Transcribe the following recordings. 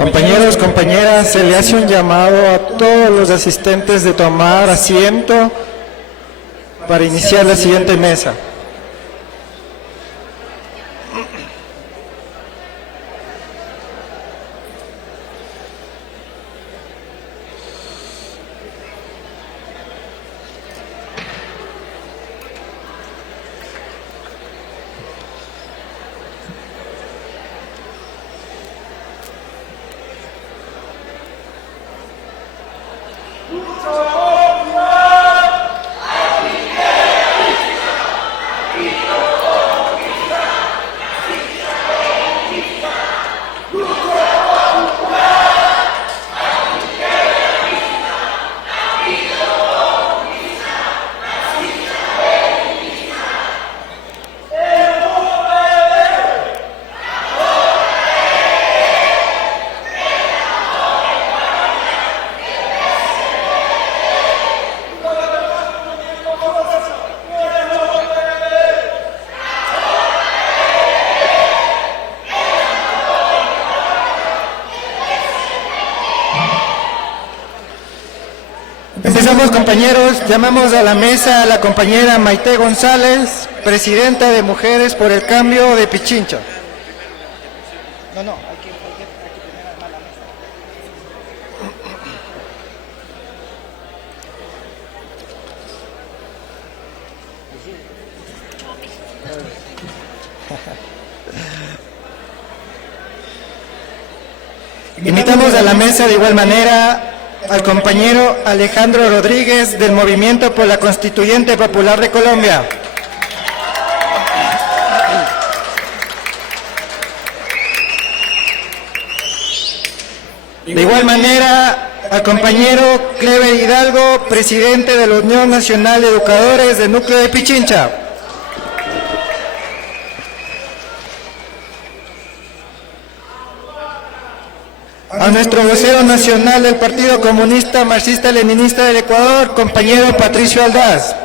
Compañeros, compañeras, se le hace un llamado a todos los asistentes de tomar asiento para iniciar la siguiente mesa. Empezamos, compañeros. Llamamos a la mesa a la compañera Maite González, presidenta de Mujeres por el Cambio de Pichincha. No, hay que poner a la mesa. Invitamos a la mesa de igual manera al compañero Alejandro Rodríguez del Movimiento por la Constituyente Popular de Colombia. De igual manera al compañero Clever Hidalgo, presidente de la Unión Nacional de Educadores del Núcleo de Pichincha. A nuestro vocero nacional del Partido Comunista Marxista-Leninista del Ecuador, compañero Patricio Aldaz.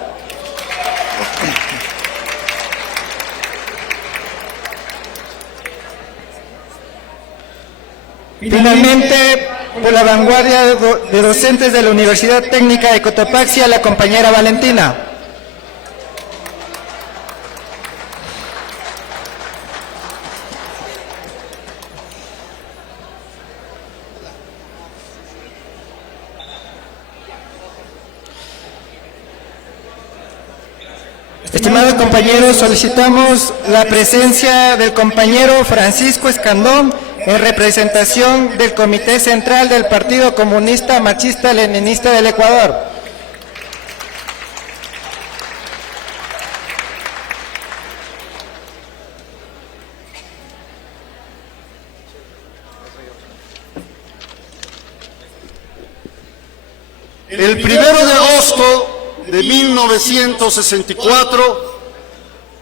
Finalmente, por la vanguardia de docentes de la Universidad Técnica de Cotopaxi, a la compañera Valentina. Estimados compañeros, solicitamos la presencia del compañero Francisco Escandón en representación del Comité Central del Partido Comunista Marxista-Leninista del Ecuador. El 1 de agosto de 1964,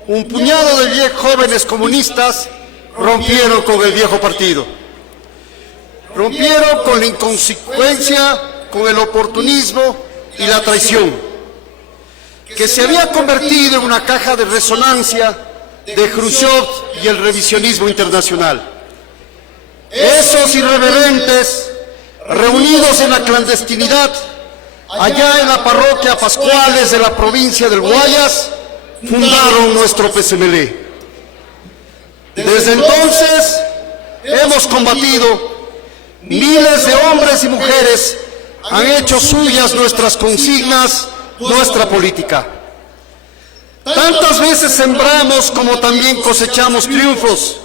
un puñado de jóvenes comunistas rompieron con el viejo partido. Rompieron con la inconsecuencia, con el oportunismo y la traición, que se había convertido en una caja de resonancia de Khrushchev y el revisionismo internacional. Esos irreverentes, reunidos en la clandestinidad, allá en la parroquia Pascuales de la provincia del Guayas, fundaron nuestro PCML. Desde entonces hemos combatido, miles de hombres y mujeres han hecho suyas nuestras consignas, nuestra política. Tantas veces sembramos como también cosechamos triunfos.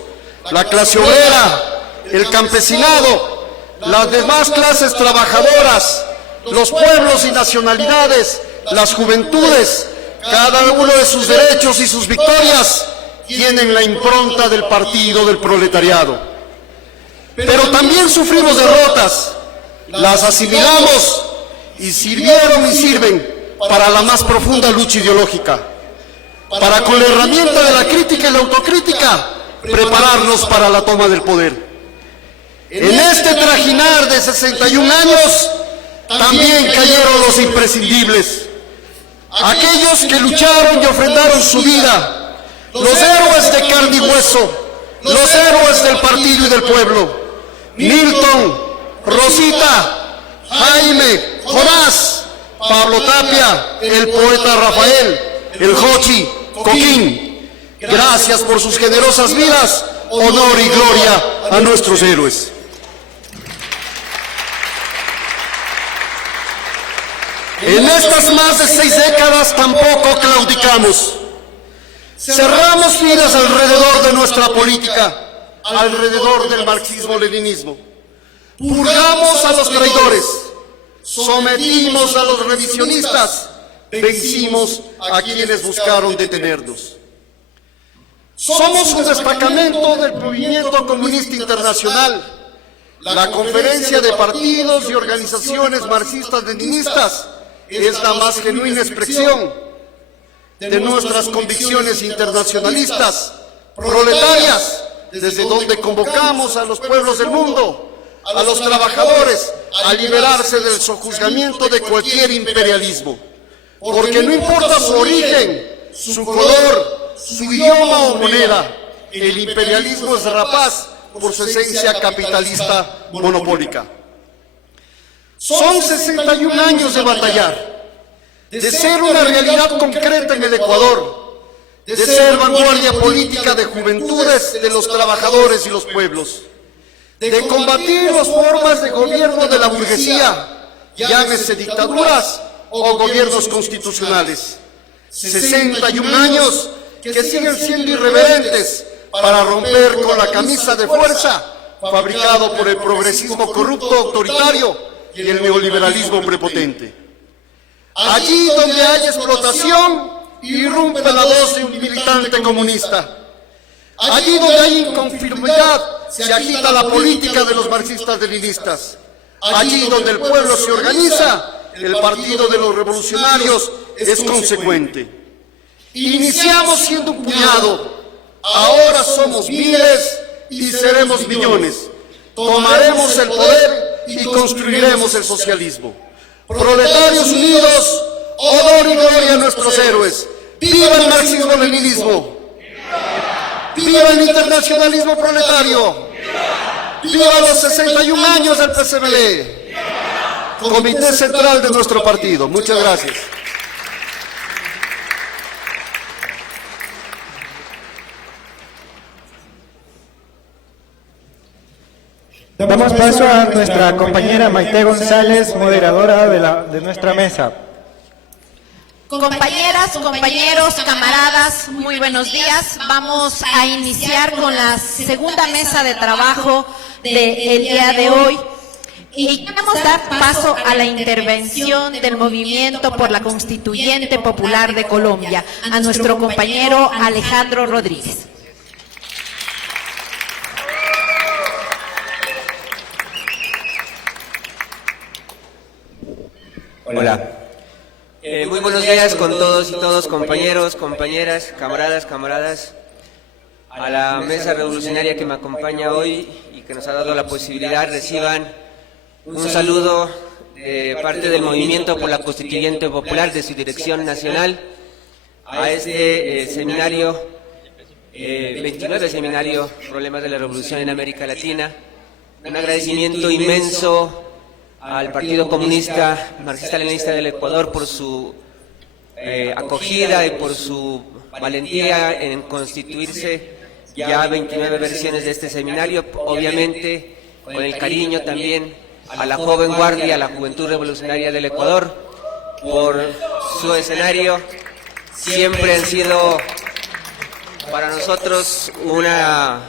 La clase obrera, el campesinado, las demás clases trabajadoras, los pueblos y nacionalidades, las juventudes, cada uno de sus derechos y sus victorias tienen la impronta del partido del proletariado. Pero también sufrimos derrotas, las asimilamos y sirvieron y sirven para la más profunda lucha ideológica, para con la herramienta de la crítica y la autocrítica prepararnos para la toma del poder. En este trajinar de 61 años también cayeron los imprescindibles, aquellos que lucharon y ofrendaron su vida, los héroes de carne y hueso, los héroes del partido y del pueblo. Milton, Rosita, Jaime, Jonás, Pablo Tapia, el poeta Rafael, el Jochi, Coquín. Gracias por sus generosas vidas, honor y gloria a nuestros héroes. En estas más de 6 décadas tampoco claudicamos. Cerramos filas alrededor de nuestra política, alrededor del marxismo-leninismo. Purgamos a los traidores, sometimos a los revisionistas, vencimos a quienes buscaron detenernos. Somos un destacamento del movimiento comunista internacional, la conferencia de partidos y organizaciones marxistas-leninistas es la más genuina expresión de nuestras convicciones internacionalistas, proletarias, desde donde convocamos a los pueblos del mundo, a los trabajadores, a liberarse del sojuzgamiento de cualquier imperialismo. Porque no importa su origen, su color, su idioma o moneda, el imperialismo es rapaz por su esencia capitalista monopólica. Son 61 años de batallar, de ser una realidad concreta en el Ecuador, de ser vanguardia política de juventudes de los trabajadores y los pueblos, de combatir las formas de gobierno de la burguesía, llámese dictaduras o gobiernos constitucionales. 61 años que siguen siendo irreverentes para romper con la camisa de fuerza fabricado por el progresismo corrupto autoritario y el neoliberalismo prepotente. Allí donde hay explotación, irrumpe la voz de un militante comunista. Allí donde hay inconformidad, se agita la política de los marxistas-leninistas. Allí donde el pueblo se organiza, el partido de los revolucionarios es consecuente. Iniciamos siendo un puñado, ahora somos miles y seremos millones. Tomaremos el poder y construiremos el socialismo. Proletarios unidos, honor y gloria a nuestros héroes. ¡Viva el marxismo-leninismo! ¡Viva el internacionalismo proletario! ¡Viva los 61 años del PCML! Comité Central de nuestro partido. Muchas gracias. Damos paso a nuestra compañera Maite González, moderadora de nuestra mesa. Compañeras, compañeros, camaradas, muy buenos días. Vamos a iniciar con la segunda mesa de trabajo del día de hoy. Y queremos dar paso a la intervención del Movimiento por la Constituyente Popular de Colombia, a nuestro compañero Alejandro Rodríguez. Hola. Muy buenos días con todos y todos, compañeros, compañeras, camaradas, a la mesa revolucionaria que me acompaña hoy y que nos ha dado la posibilidad. Reciban un saludo de parte del Movimiento por la Constituyente Popular, de su dirección nacional, a este seminario, 29 seminario, Problemas de la Revolución en América Latina. Un agradecimiento inmenso al Partido Comunista Marxista-Leninista del Ecuador por su acogida y por su valentía en constituirse ya 29 versiones de este seminario, obviamente con el cariño también a la joven guardia, a la Juventud Revolucionaria del Ecuador, por su escenario. Siempre han sido para nosotros una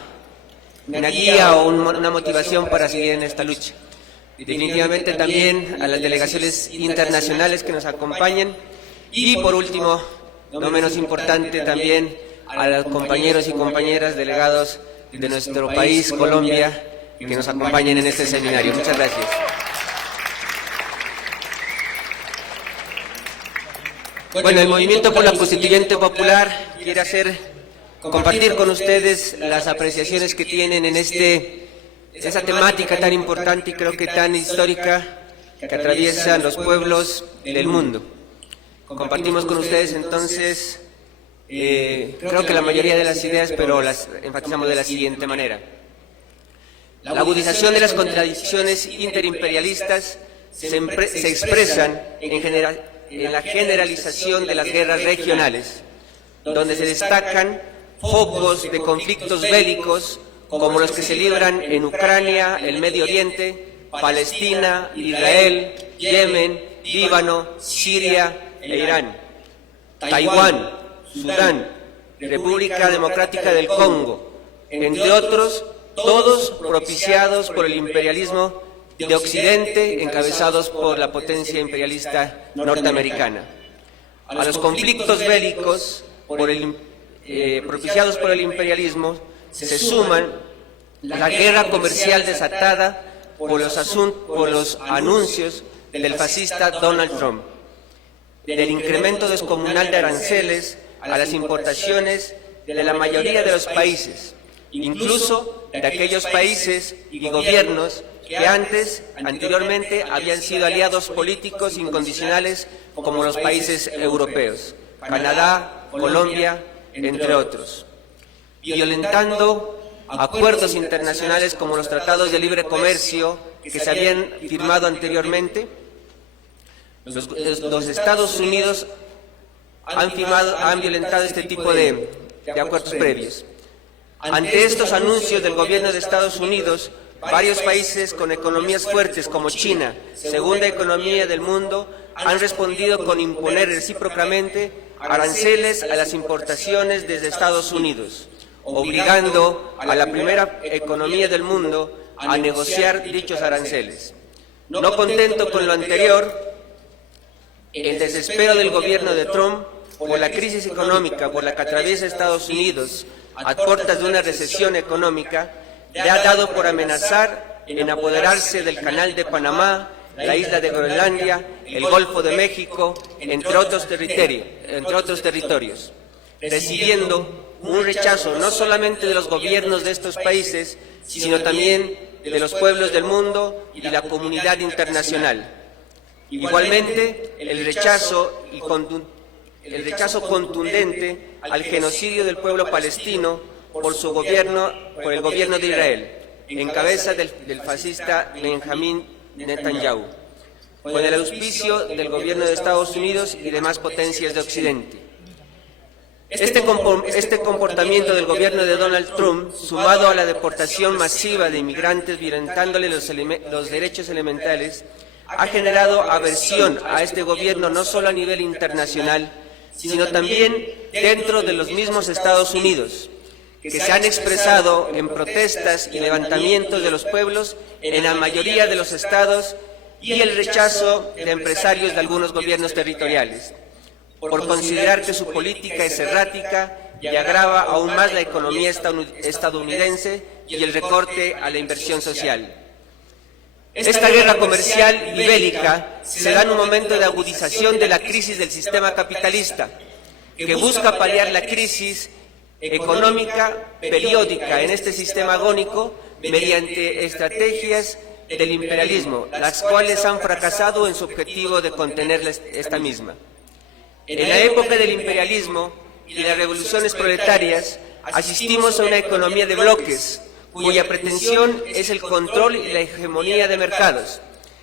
guía o una motivación para seguir en esta lucha. Definitivamente también a las delegaciones internacionales que nos acompañan y por último, no menos importante, también a los compañeros y compañeras delegados de nuestro país, Colombia, que nos acompañan en este seminario. Muchas gracias. Bueno, el Movimiento por la Constituyente Popular quiere compartir con ustedes las apreciaciones que tienen en esa temática tan importante y creo que tan histórica que atraviesan los pueblos del mundo. Compartimos con ustedes entonces, creo que la mayoría de las ideas, pero las enfatizamos de la siguiente manera. La agudización de las contradicciones interimperialistas se expresan en la generalización de las guerras regionales, donde se destacan focos de conflictos bélicos como los que se libran en Ucrania, el Medio Oriente, Palestina, Israel, Yemen, Líbano, Siria e Irán, Taiwán, Sudán, República Democrática del Congo, entre otros, todos propiciados por el imperialismo de Occidente, encabezados por la potencia imperialista norteamericana. A los conflictos bélicos propiciados por el imperialismo se suman la guerra comercial desatada por los anuncios del fascista Donald Trump, del incremento descomunal de aranceles a las importaciones de la mayoría de los países, incluso de aquellos países y gobiernos que anteriormente habían sido aliados políticos incondicionales como los países europeos, Canadá, Colombia, entre otros, violentando acuerdos internacionales como los tratados de libre comercio que se habían firmado anteriormente. Los Estados Unidos han violentado este tipo de acuerdos previos. Ante estos anuncios del gobierno de Estados Unidos, varios países con economías fuertes como China, segunda economía del mundo, han respondido con imponer recíprocamente aranceles a las importaciones desde Estados Unidos, obligando a la primera economía del mundo a negociar dichos aranceles. No contento con lo anterior, el desespero del gobierno de Trump por la crisis económica por la que atraviesa Estados Unidos a puertas de una recesión económica, le ha dado por amenazar en apoderarse del Canal de Panamá, la isla de Groenlandia, el Golfo de México, entre otros territorios, recibiendo un rechazo no solamente de los gobiernos de estos países, sino también de los pueblos del mundo y de la comunidad internacional. Igualmente, el rechazo contundente al genocidio del pueblo palestino por el gobierno de Israel, en cabeza del fascista Benjamín Netanyahu, con el auspicio del gobierno de Estados Unidos y demás potencias de Occidente. Este comportamiento del gobierno de Donald Trump, sumado a la deportación masiva de inmigrantes violentándole los derechos elementales, ha generado aversión a este gobierno no solo a nivel internacional, sino también dentro de los mismos Estados Unidos, que se han expresado en protestas y levantamientos de los pueblos en la mayoría de los estados y el rechazo de empresarios de algunos gobiernos territoriales, por considerar que su política es errática y agrava aún más la economía estadounidense y el recorte a la inversión social. Esta guerra comercial y bélica se da en un momento de agudización de la crisis del sistema capitalista, que busca paliar la crisis económica periódica en este sistema agónico mediante estrategias del imperialismo, las cuales han fracasado en su objetivo de contener esta misma. En la época del imperialismo y de las revoluciones proletarias, asistimos a una economía de bloques, cuya pretensión es el control y la hegemonía de mercados,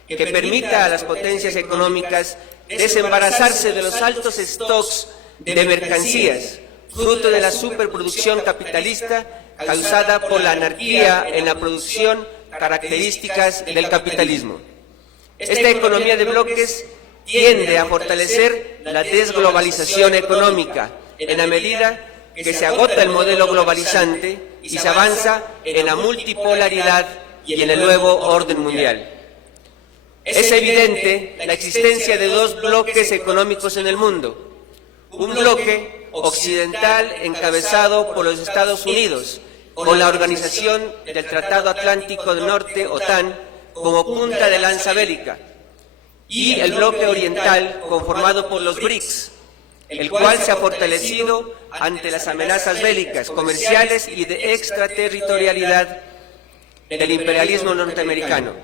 que permita a las potencias económicas desembarazarse de los altos stocks de mercancías, fruto de la superproducción capitalista causada por la anarquía en la producción, características del capitalismo. Esta economía de bloques tiende a fortalecer la desglobalización económica en la medida que se agota el modelo globalizante y se avanza en la multipolaridad y en el nuevo orden mundial. Es evidente la existencia de dos bloques económicos en el mundo. Un bloque occidental encabezado por los Estados Unidos, con la Organización del Tratado Atlántico del Norte, OTAN, como punta de lanza bélica, y el bloque oriental conformado por los BRICS, el cual se ha fortalecido ante las amenazas bélicas, comerciales y de extraterritorialidad del imperialismo norteamericano,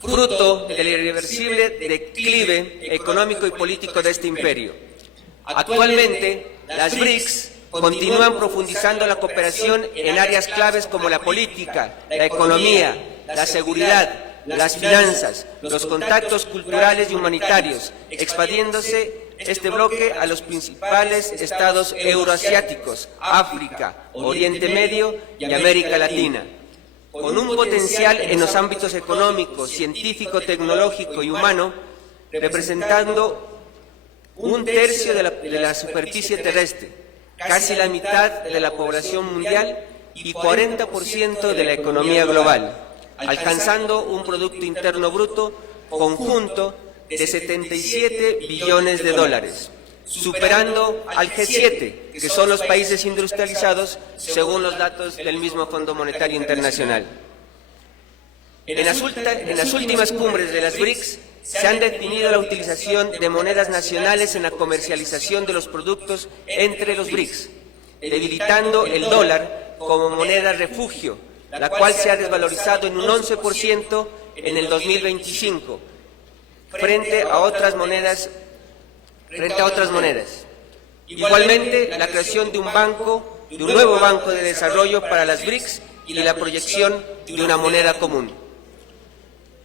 fruto del irreversible declive económico y político de este imperio. Actualmente, las BRICS continúan profundizando la cooperación en áreas claves como la política, la economía, la seguridad, las finanzas, los contactos culturales y humanitarios, expandiéndose este bloque a los principales estados euroasiáticos, África, Oriente Medio y América Latina. Con un potencial en los ámbitos económico, científico, tecnológico y humano, representando 1/3 de la superficie terrestre, casi la mitad de la población mundial y 40% de la economía global, alcanzando un Producto Interno Bruto conjunto de 77 billones de dólares, superando al G7, que son los países industrializados, según los datos del mismo Fondo Monetario Internacional. En las últimas cumbres de las BRICS se han definido la utilización de monedas nacionales en la comercialización de los productos entre los BRICS, debilitando el dólar como moneda refugio, la cual se ha desvalorizado en un 11% en el 2025, frente a otras monedas. Igualmente, la creación de un nuevo banco de desarrollo para las BRICS y la proyección de una moneda común.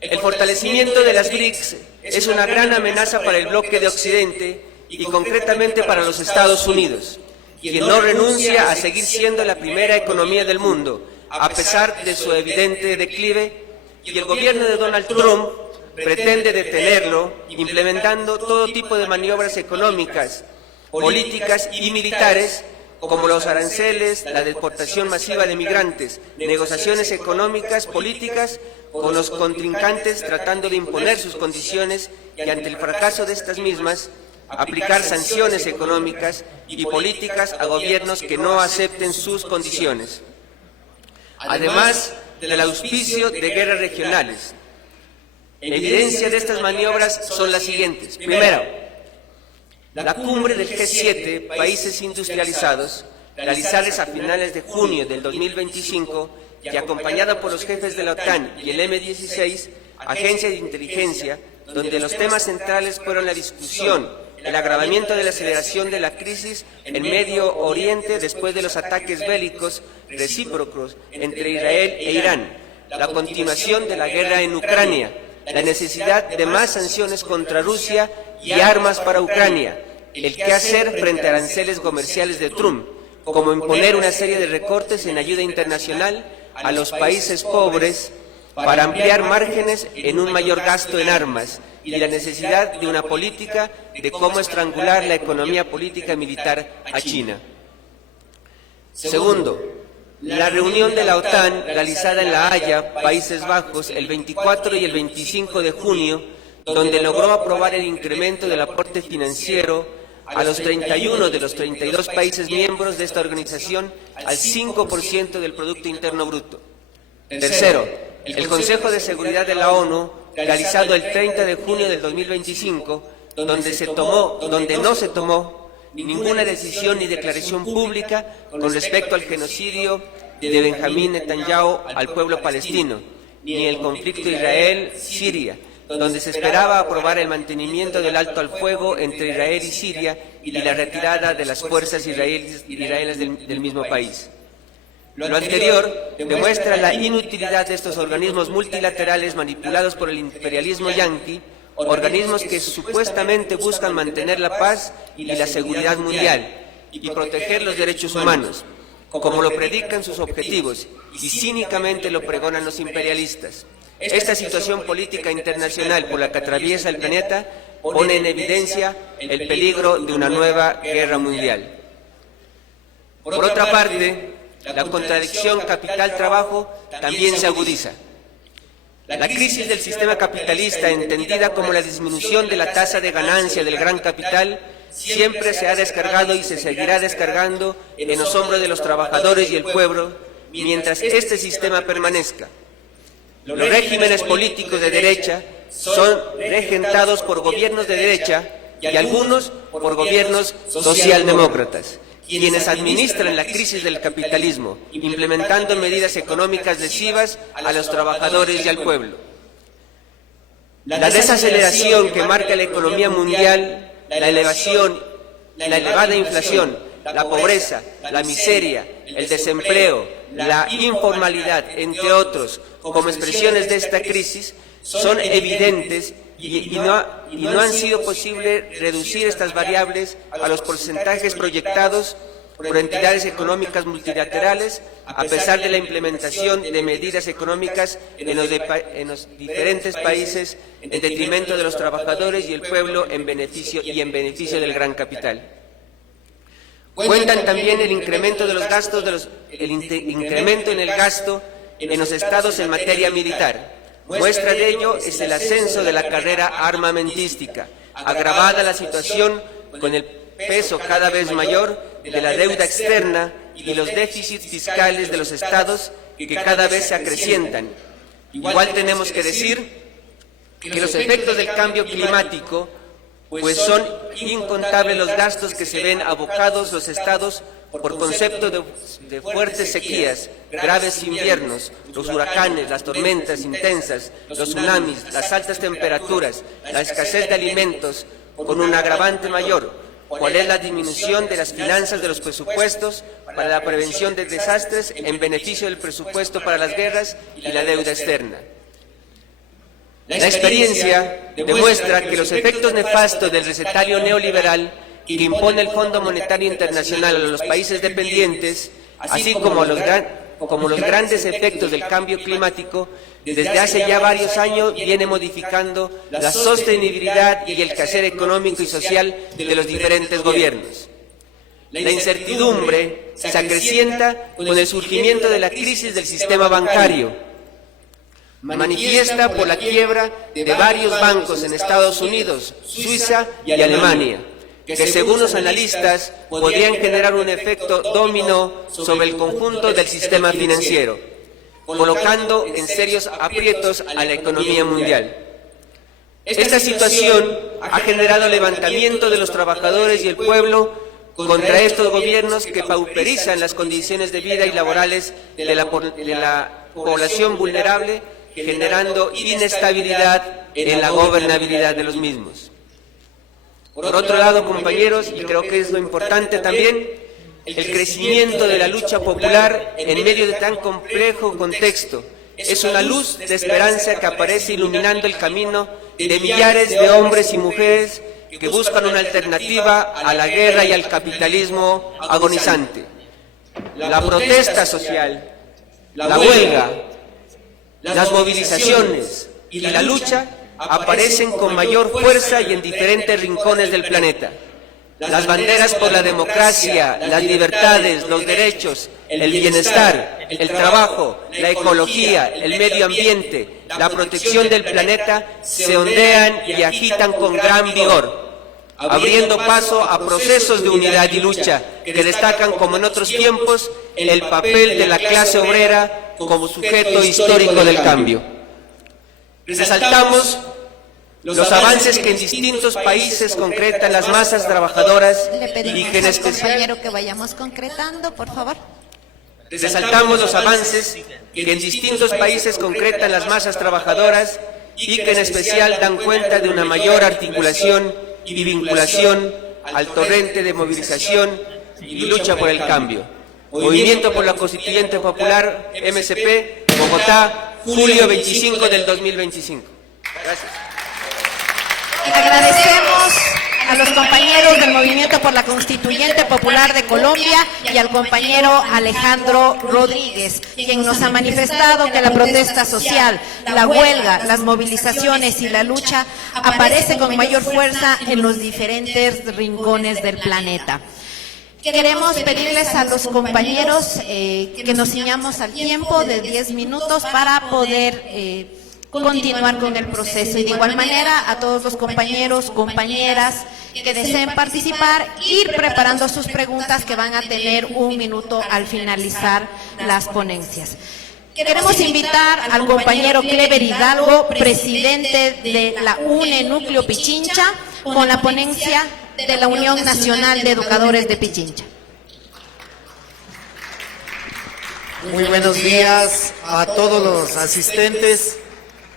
El fortalecimiento de las BRICS es una gran amenaza para el bloque de Occidente y concretamente para los Estados Unidos, quien no renuncia a seguir siendo la primera economía del mundo, a pesar de su evidente declive, y el gobierno de Donald Trump pretende detenerlo, implementando todo tipo de maniobras económicas, políticas y militares, como los aranceles, la deportación masiva de migrantes, negociaciones económicas, políticas, con los contrincantes tratando de imponer sus condiciones y, ante el fracaso de estas mismas, aplicar sanciones económicas y políticas a gobiernos que no acepten sus condiciones. Además del auspicio de guerras regionales. Evidencia de estas maniobras son las siguientes. Primero, la cumbre del G7, países industrializados, realizadas a finales de junio del 2025 y acompañada por los jefes de la OTAN y el M16, agencia de inteligencia, donde los temas centrales fueron la discusión, el agravamiento de la aceleración de la crisis en Medio Oriente después de los ataques bélicos recíprocos entre Israel e Irán, la continuación de la guerra en Ucrania, la necesidad de más sanciones contra Rusia y armas para Ucrania, el qué hacer frente a aranceles comerciales de Trump, como imponer una serie de recortes en ayuda internacional a los países pobres para ampliar márgenes en un mayor gasto en armas, y la necesidad de una política de cómo estrangular la economía política y militar a China. Segundo, la reunión de la OTAN realizada en La Haya, Países Bajos, el 24 y el 25 de junio, donde logró aprobar el incremento del aporte financiero a los 31 de los 32 países miembros de esta organización al 5% del Producto Interno Bruto. Tercero, el Consejo de Seguridad de la ONU, realizado el 30 de junio del 2025, donde no se tomó ninguna decisión ni declaración pública con respecto al genocidio de Benjamín Netanyahu al pueblo palestino, ni el conflicto Israel-Siria, donde se esperaba aprobar el mantenimiento del alto al fuego entre Israel y Siria y la retirada de las fuerzas israelíes del mismo país. Lo anterior demuestra la inutilidad de estos organismos multilaterales manipulados por el imperialismo yanqui, organismos que supuestamente buscan mantener la paz y la seguridad mundial y proteger los derechos humanos, como lo predican sus objetivos y cínicamente lo pregonan los imperialistas. Esta situación política internacional por la que atraviesa el planeta pone en evidencia el peligro de una nueva guerra mundial. Por otra parte, la contradicción capital-trabajo también se agudiza. La crisis del sistema capitalista, entendida como la disminución de la tasa de ganancia del gran capital, siempre se ha descargado y se seguirá descargando en los hombros de los trabajadores y el pueblo, mientras este sistema permanezca. Los regímenes políticos de derecha son regentados por gobiernos de derecha y algunos por gobiernos socialdemócratas, quienes administran la crisis del capitalismo, implementando medidas económicas lesivas a los trabajadores y al pueblo. La desaceleración que marca la economía mundial, la elevada inflación la pobreza, la miseria, el desempleo, la informalidad, entre otros, como expresiones de esta crisis, son evidentes y no han sido posible reducir estas variables a los porcentajes proyectados por entidades económicas multilaterales, a pesar de la implementación de medidas económicas en los diferentes países en detrimento de los trabajadores y el pueblo en beneficio del gran capital. Cuentan también el incremento de los gastos, incremento en el gasto en los estados en materia militar. Muestra de ello es el ascenso de la carrera armamentística, agravada la situación con el peso cada vez mayor de la deuda externa y los déficits fiscales de los estados que cada vez se acrecientan. Igual tenemos que decir que los efectos del cambio climático pues son incontables los gastos que se ven abocados los estados por concepto de fuertes sequías, graves inviernos, los huracanes, las tormentas intensas, los tsunamis, las altas temperaturas, la escasez de alimentos, con un agravante mayor, cuál es la disminución de las finanzas de los presupuestos para la prevención de desastres en beneficio del presupuesto para las guerras y la deuda externa. La experiencia demuestra que los efectos nefastos del recetario neoliberal que impone el Fondo Monetario Internacional a los países dependientes, así como los grandes efectos del cambio climático, desde hace ya varios años viene modificando la sostenibilidad y el quehacer económico y social de los diferentes gobiernos. La incertidumbre se acrecienta con el surgimiento de la crisis del sistema bancario, manifiesta por la quiebra de varios bancos en Estados Unidos, Suiza y Alemania, que según los analistas podrían generar un efecto dominó sobre el conjunto del sistema financiero, colocando en serios aprietos a la economía mundial. Esta situación ha generado levantamiento de los trabajadores y el pueblo contra estos gobiernos que pauperizan las condiciones de vida y laborales de la población vulnerable, generando inestabilidad en la gobernabilidad de los mismos. Por otro lado, compañeros, y creo que es lo importante también, el crecimiento de la lucha popular en medio de tan complejo contexto es una luz de esperanza que aparece iluminando el camino de millares de hombres y mujeres que buscan una alternativa a la guerra y al capitalismo agonizante. La protesta social, la huelga, las movilizaciones y la lucha aparecen con mayor fuerza y en diferentes rincones del planeta. Las banderas por la democracia, las libertades, los derechos, el bienestar, el trabajo, la ecología, el medio ambiente, la protección del planeta se ondean y agitan con gran vigor, abriendo paso a procesos de unidad y lucha que destacan, como en otros tiempos, el papel de la clase obrera como sujeto histórico del cambio. Resaltamos los avances que en distintos países concretan las masas trabajadoras Le pedimos y que en al especial compañero que vayamos concretando, por favor. resaltamos los avances que en distintos países concretan las masas trabajadoras y que en especial dan cuenta de una mayor articulación y vinculación al torrente de movilización y lucha por el cambio. Movimiento por la Constituyente Popular, MCP, Bogotá, julio 25 del 2025. Gracias. Agradecemos a los compañeros del Movimiento por la Constituyente Popular de Colombia y al compañero Alejandro Rodríguez, quien nos ha manifestado que la protesta social, la huelga, las movilizaciones y la lucha aparece con mayor fuerza en los diferentes rincones del planeta. Queremos pedirles a los compañeros que nos ciñamos al tiempo de 10 minutos para poder continuar con el proceso, y de igual manera a todos los compañeros, compañeras que deseen participar, ir preparando sus preguntas, que van a tener 1 minuto al finalizar las ponencias. Queremos invitar al compañero Clever Hidalgo, presidente de la UNE Núcleo Pichincha, con la ponencia de la Unión Nacional de Educadores de Pichincha. Muy buenos días a todos los asistentes.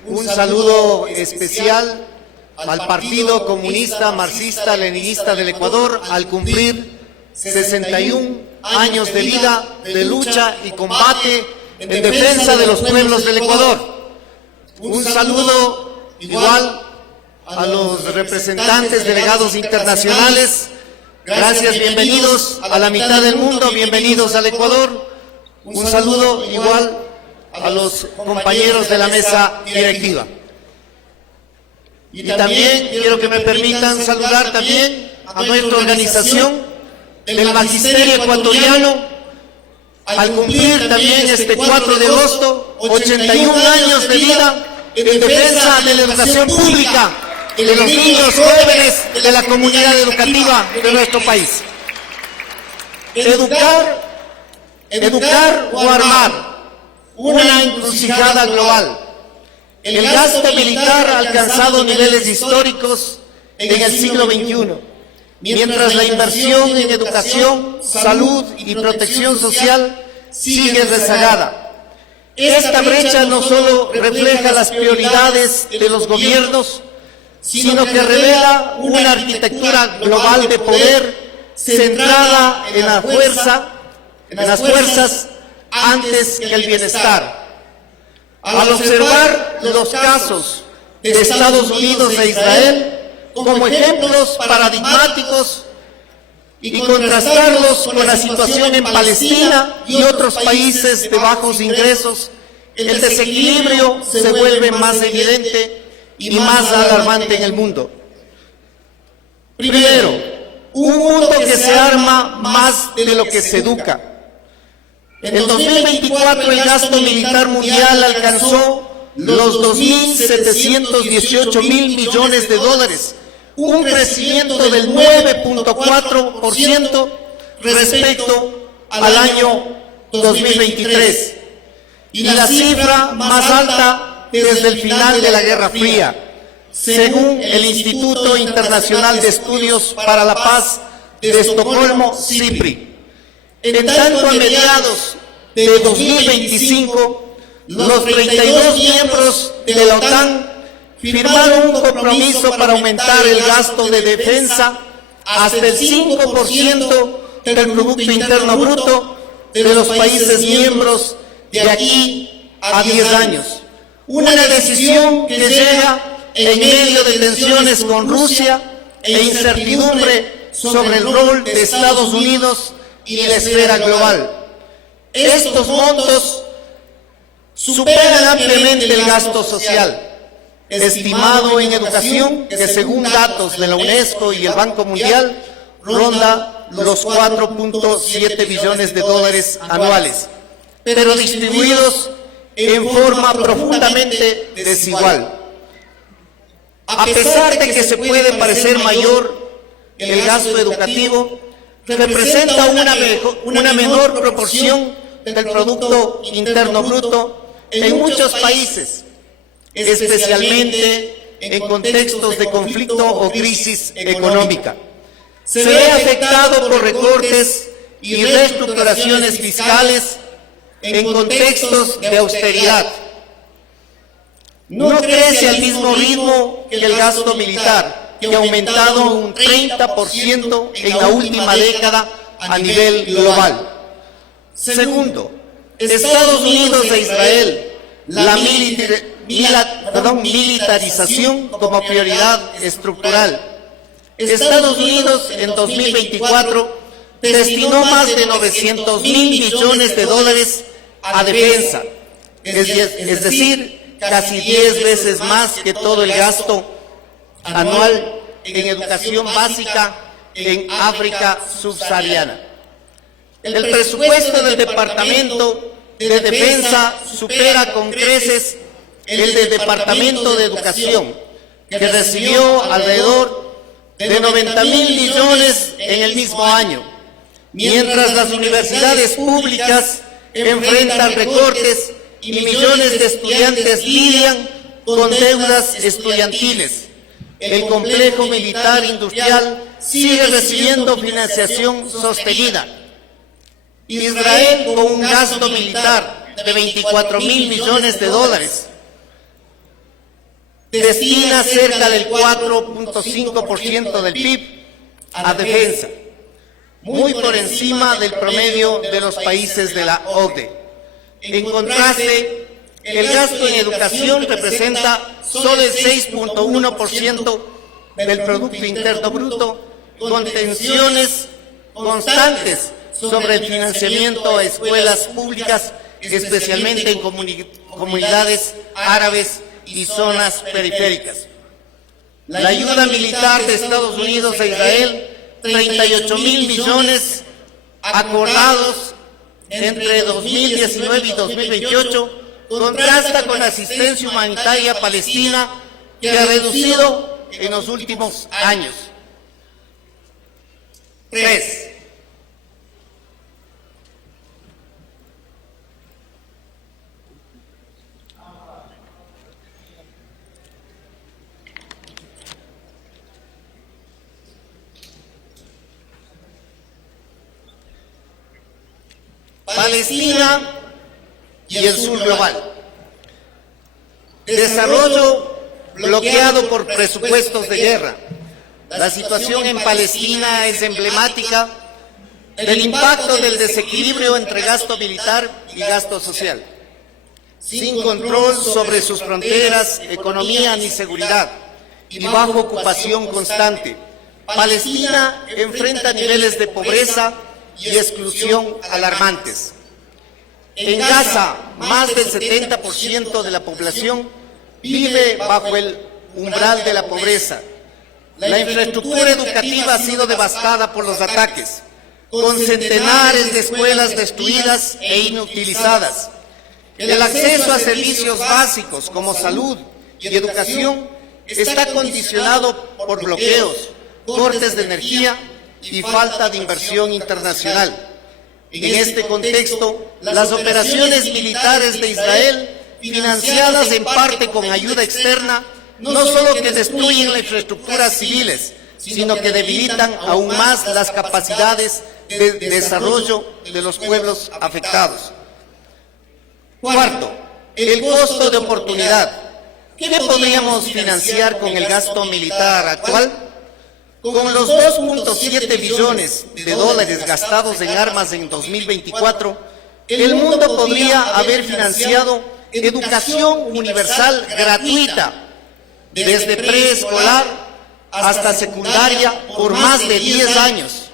Un saludo especial al Partido Comunista Marxista Leninista del Ecuador al cumplir 61 años de vida, de lucha y combate en defensa de los pueblos del Ecuador. Un saludo igual a los representantes delegados internacionales. Gracias, bienvenidos a la mitad del mundo, bienvenidos al Ecuador. Un saludo igual a los compañeros de la mesa directiva. Y también quiero que me permitan saludar también a nuestra organización, el Magisterio Ecuatoriano, al cumplir también este 4 de agosto, 81 años de vida en defensa de la educación pública y de los niños jóvenes de la comunidad educativa de nuestro país. Educar o armar, una encrucijada global. El gasto militar ha alcanzado niveles históricos en el siglo XXI, mientras la inversión en educación, salud y protección social sigue rezagada. Esta brecha no solo refleja las prioridades de los gobiernos, sino que revela una arquitectura global de poder centrada en la fuerza, en las fuerzas antes que el bienestar. Al observar los casos de Estados Unidos e Israel como ejemplos paradigmáticos y contrastarlos con la situación en Palestina y otros países de bajos ingresos, el desequilibrio se vuelve más evidente y más alarmante en el mundo. Primero, un mundo que se arma más de lo que se educa. En 2024 el gasto militar mundial alcanzó los 2.718 mil millones de dólares, un crecimiento del 9.4% respecto al año 2023, y la cifra más alta desde el final de la Guerra Fría, según el Instituto Internacional de Estudios para la Paz de Estocolmo, CIPRI. En tanto, a mediados de 2025, los 32 miembros de la OTAN firmaron un compromiso para aumentar el gasto de defensa hasta el 5% del Producto Interno Bruto de los países miembros de aquí a 10 años. Una decisión que llega en medio de tensiones con Rusia e incertidumbre sobre el rol de Estados Unidos y la esfera global. Estos montos superan ampliamente el gasto social, estimado en educación, que según datos de la UNESCO y el Banco Mundial, ronda los 4.7 billones de dólares anuales, pero distribuidos en forma profundamente desigual. A pesar de que se puede parecer mayor el gasto educativo, representa una menor proporción del Producto Interno Bruto en muchos países, especialmente en contextos de conflicto o crisis económica. Se ve afectado por recortes y reestructuraciones fiscales en contextos de austeridad. No crece al mismo ritmo que el gasto militar, que ha aumentado un 30% en la última década a nivel global. Segundo, Estados Unidos e Israel, la militarización como prioridad estructural. Estados Unidos en 2024 destinó más de 900 mil millones de dólares a defensa, es decir, casi 10 veces más que todo el gasto anual en educación básica en África subsahariana. El presupuesto del Departamento de Defensa supera con creces el del Departamento de Educación, que recibió alrededor de 90.000 millones en el mismo año, mientras las universidades públicas enfrentan recortes y millones de estudiantes lidian con deudas estudiantiles. El complejo militar industrial sigue recibiendo financiación sostenida. Israel, con un gasto militar de 24.000 millones de dólares, destina cerca del 4.5% del PIB a defensa. muy por encima del promedio de los países de la OCDE. En contraste, el gasto en educación representa solo el 6.1% del Producto Interno Bruto, con tensiones constantes sobre el financiamiento a escuelas públicas, especialmente en comunidades árabes y zonas periféricas. La ayuda militar de Estados Unidos a Israel, 38.000 millones acordados entre 2019 y 2028, contrasta con la asistencia humanitaria palestina, que ha reducido en los últimos años. 3. Palestina y el sur global. Desarrollo bloqueado por presupuestos de guerra. La situación en Palestina es emblemática del impacto del desequilibrio entre gasto militar y gasto social. Sin control sobre sus fronteras, economía ni seguridad, y bajo ocupación constante, Palestina enfrenta niveles de pobreza y exclusión alarmantes. En Gaza, más del 70% de la población vive bajo el umbral de la pobreza. La infraestructura educativa ha sido devastada por los ataques, con centenares de escuelas destruidas e inutilizadas. El acceso a servicios básicos como salud y educación está condicionado por bloqueos, cortes de energía y falta de inversión internacional. En este contexto, las operaciones militares de Israel, financiadas en parte con ayuda externa, no solo que destruyen la infraestructura civiles, sino que debilitan aún más las capacidades de desarrollo de los pueblos afectados. Cuarto, el costo de oportunidad. ¿Qué podríamos financiar con el gasto militar actual? Con los 2.7 billones de dólares gastados en armas en 2024, el mundo podría haber financiado educación universal gratuita, desde preescolar hasta secundaria, por más de 10 años,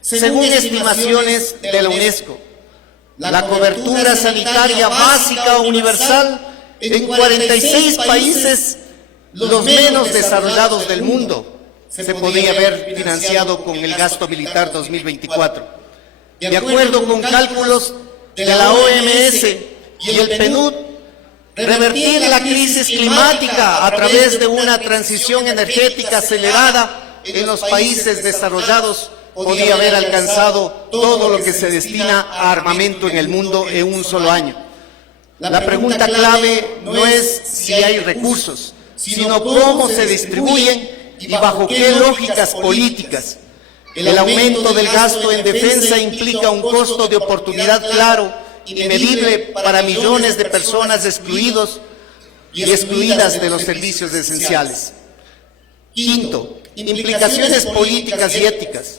según estimaciones de la UNESCO. La cobertura sanitaria básica universal en 46 países, los menos desarrollados del mundo, se podría haber financiado con el gasto militar 2024. De acuerdo con cálculos de la OMS y el PNUD, revertir la crisis climática a través de una transición energética acelerada en los países desarrollados podría haber alcanzado todo lo que se destina a armamento en el mundo en un solo año. La pregunta clave no es si hay recursos, sino cómo se distribuyen y bajo qué lógicas políticas. El aumento del gasto en defensa implica un costo de oportunidad claro y medible para millones de personas excluidos y excluidas de los servicios esenciales. Quinto, implicaciones políticas y éticas.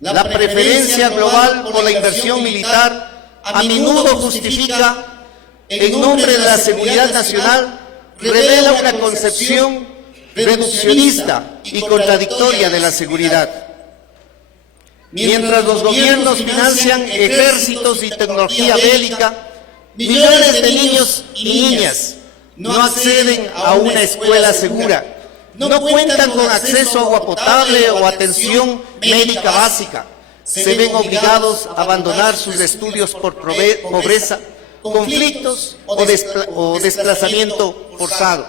La preferencia global por la inversión militar a menudo justifica, en nombre de la seguridad nacional, revela una concepción reduccionista y contradictoria de la seguridad. Mientras los gobiernos financian ejércitos y tecnología bélica, millones de niños y niñas no acceden a una escuela segura, no cuentan con acceso a agua potable o atención médica básica, se ven obligados a abandonar sus estudios por pobreza, conflictos o desplazamiento forzado.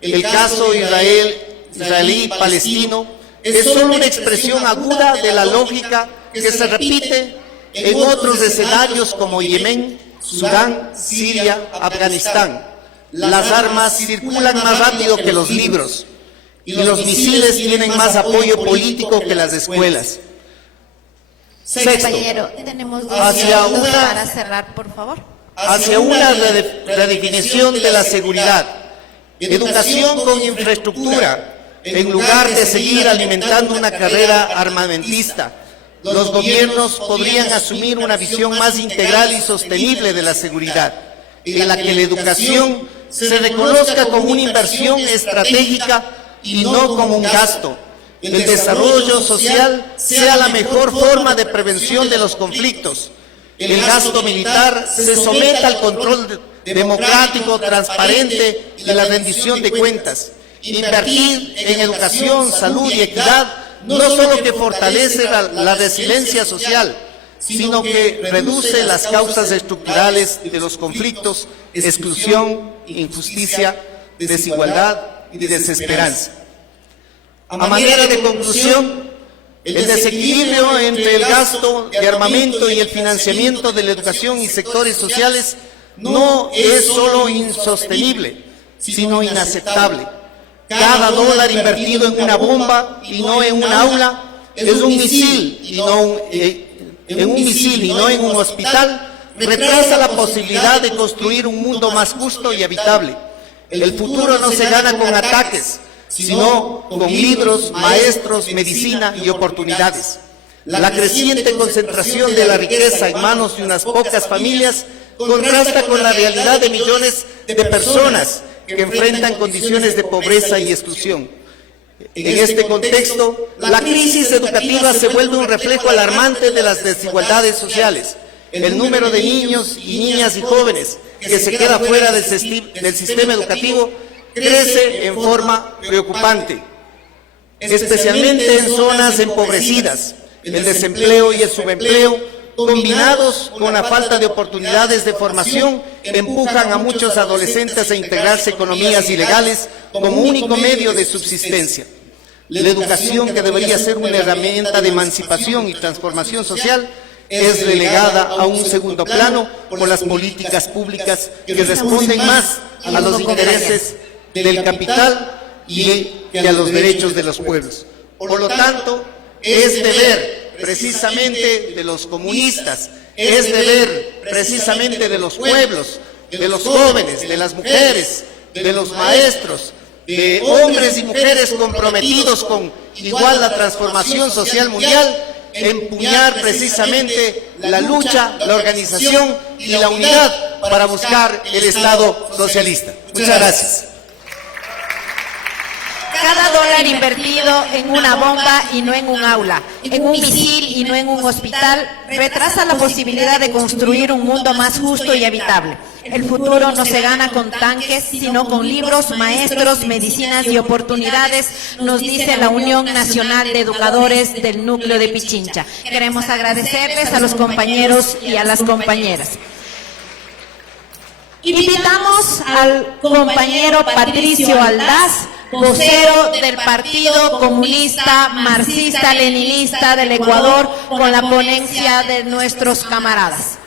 El caso israelí-palestino es solo una expresión aguda de la lógica que se repite en otros escenarios como Yemen, Sudán, Siria, Afganistán. Las armas circulan más rápido que los libros y los misiles tienen más apoyo político que las escuelas. Sexto, Compañero, tenemos 2 hacia minutos una- para cerrar, por favor. hacia una redefinición de la seguridad, educación con infraestructura, en lugar de seguir alimentando una carrera armamentista, los gobiernos podrían asumir una visión más integral y sostenible de la seguridad, en la que la educación se reconozca como una inversión estratégica y no como un gasto. El desarrollo social sea la mejor forma de prevención de los conflictos. El gasto militar se someta al control democrático, transparente y la rendición de cuentas. Invertir en educación, salud y equidad no solo que fortalece la resiliencia social, sino que reduce las causas estructurales de los conflictos, exclusión, injusticia, desigualdad y desesperanza. A manera de conclusión, el desequilibrio entre el gasto de armamento y el financiamiento de la educación y sectores sociales no es solo insostenible, sino inaceptable. Cada dólar invertido en una bomba y no en un aula es un misil y no en un hospital, retrasa la posibilidad de construir un mundo más justo y habitable. El futuro no se gana con ataques, sino con libros, maestros, medicina y oportunidades. La creciente concentración de la riqueza en manos de unas pocas familias contrasta con la realidad de millones de personas que enfrentan condiciones de pobreza y exclusión. En este contexto, la crisis educativa se vuelve un reflejo alarmante de las desigualdades sociales. El número de niños y niñas y jóvenes que se queda fuera del sistema educativo crece en forma preocupante, especialmente en zonas empobrecidas. El desempleo y el subempleo, combinados con la falta de oportunidades de formación, empujan a muchos adolescentes a integrarse a economías ilegales como único medio de subsistencia. La educación, que debería ser una herramienta de emancipación y transformación social, es relegada a un segundo plano por las políticas públicas que responden más a los intereses del capital y a los derechos de los pueblos. Por lo tanto, es deber precisamente de los comunistas, es deber precisamente de los pueblos, de los jóvenes, de las mujeres, de los maestros, de hombres y mujeres comprometidos con igual la transformación social mundial, empuñar precisamente la lucha, la organización y la unidad para buscar el Estado socialista. Muchas gracias. Cada dólar invertido en una bomba y no en un aula, en un misil y no en un hospital, retrasa la posibilidad de construir un mundo más justo y habitable. El futuro no se gana con tanques, sino con libros, maestros, medicinas y oportunidades, nos dice la Unión Nacional de Educadores del Núcleo de Pichincha. Queremos agradecerles a los compañeros y a las compañeras. Invitamos al compañero Patricio Aldaz, vocero del Partido Comunista Marxista Leninista del Ecuador, con la ponencia de nuestros camaradas.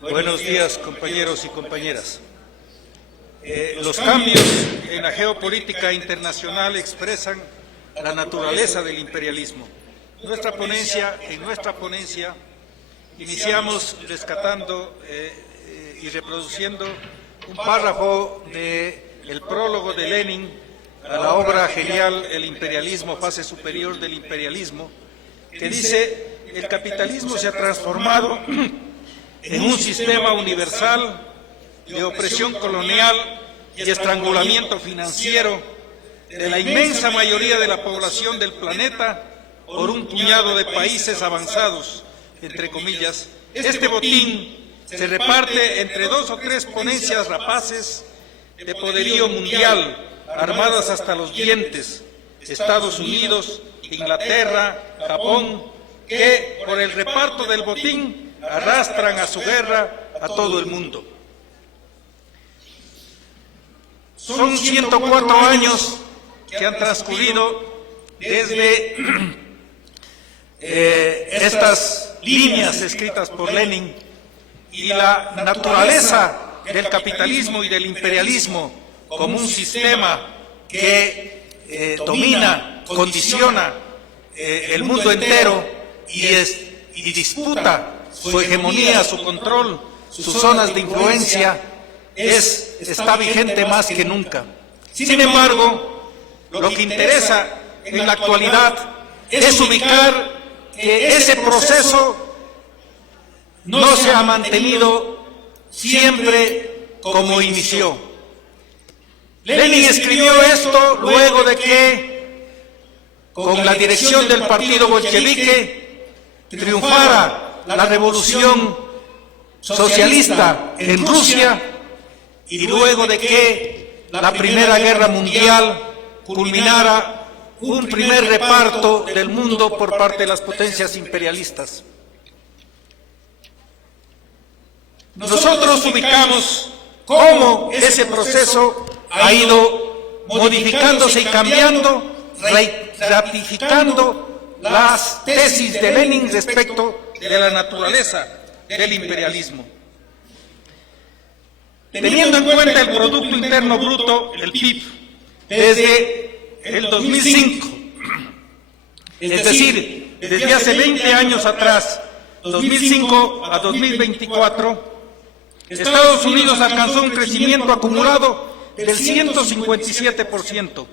Buenos días, compañeros y compañeras. Los cambios en la geopolítica internacional expresan la naturaleza del imperialismo. En nuestra ponencia iniciamos rescatando y reproduciendo un párrafo del prólogo de Lenin a la obra genial El imperialismo, fase superior del imperialismo, que dice: el capitalismo se ha transformado en un sistema universal de opresión colonial y estrangulamiento financiero de la inmensa mayoría de la población del planeta por un puñado de países avanzados, entre comillas. Este botín se reparte entre 2 o 3 ponencias rapaces de poderío mundial, armadas hasta los dientes, Estados Unidos, Inglaterra, Japón, que por el reparto del botín arrastran a su guerra a todo el mundo. Son 104 años que han transcurrido desde estas líneas escritas por Lenin, y la naturaleza del capitalismo y del imperialismo como un sistema que domina, condiciona el mundo entero y disputa su hegemonía, su control, sus zonas de influencia, está vigente más que nunca. Sin embargo, lo que interesa en la actualidad es ubicar que ese proceso no se ha mantenido siempre como inició. Lenin escribió esto luego de que, con la dirección del partido bolchevique, triunfara la revolución socialista en Rusia y luego de que la Primera Guerra Mundial culminara un primer reparto del mundo por parte de las potencias imperialistas. Nosotros ubicamos cómo ese proceso ha ido modificándose y cambiando, ratificando las tesis de Lenin respecto de la naturaleza del imperialismo. Teniendo en cuenta el Producto Interno Bruto, el PIB, desde el 2005, es decir, desde hace 20 años atrás, 2005 a 2024, Estados Unidos alcanzó un crecimiento acumulado del 157%.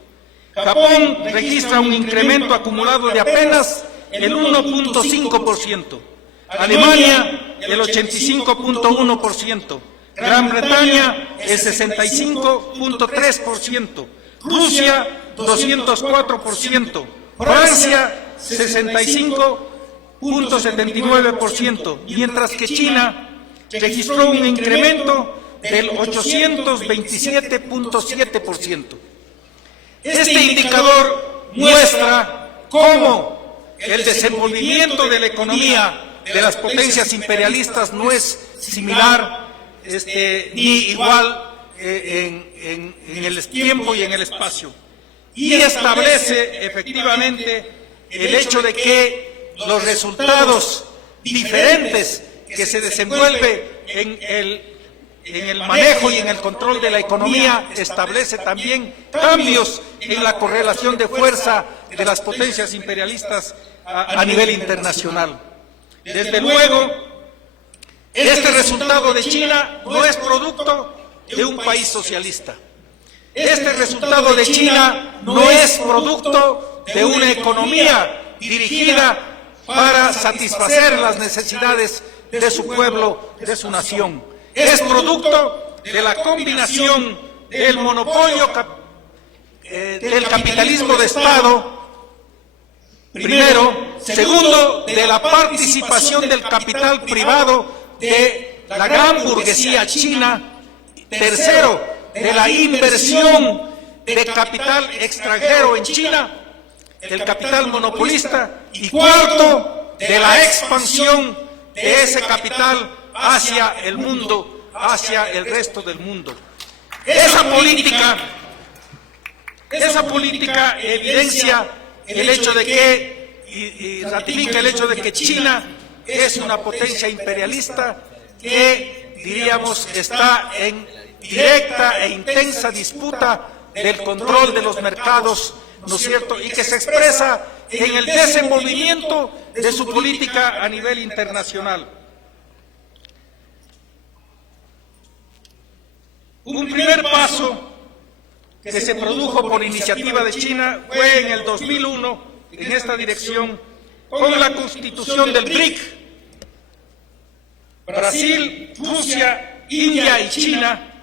Japón registra un incremento acumulado de apenas el 1.5%. Alemania el 85.1%. Gran Bretaña el 65.3%. Rusia 204%. Francia 65.79%. Mientras que China registró un incremento del 827.7%. Este indicador muestra cómo el desenvolvimiento de la economía de las potencias imperialistas no es similar ni igual en el tiempo y en el espacio. Y establece efectivamente el hecho de que los resultados diferentes que se desenvuelve en el manejo y en el control de la economía establece también cambios en la correlación de fuerza de las potencias imperialistas a nivel internacional. Desde luego, este resultado de China no es producto de un país socialista. Este resultado de China no es producto de una economía dirigida para satisfacer las necesidades de su pueblo, de su nación. Es producto de la combinación del monopolio del capitalismo de Estado, primero. Segundo, de la participación del capital privado de la gran burguesía china. Tercero, de la inversión de capital extranjero en China, el capital monopolista. Y cuarto, de la expansión de ese capital hacia el mundo, hacia el resto del mundo. Esa política evidencia el hecho de que, y ratifica el hecho de que China es una potencia imperialista que, diríamos, está en directa e intensa disputa del control de los mercados, ¿no es cierto?, y que se expresa en el desenvolvimiento de su política a nivel internacional. Un primer paso que se produjo por iniciativa de China fue en el 2001, en esta dirección, con la constitución del BRIC. Brasil, Rusia, India y China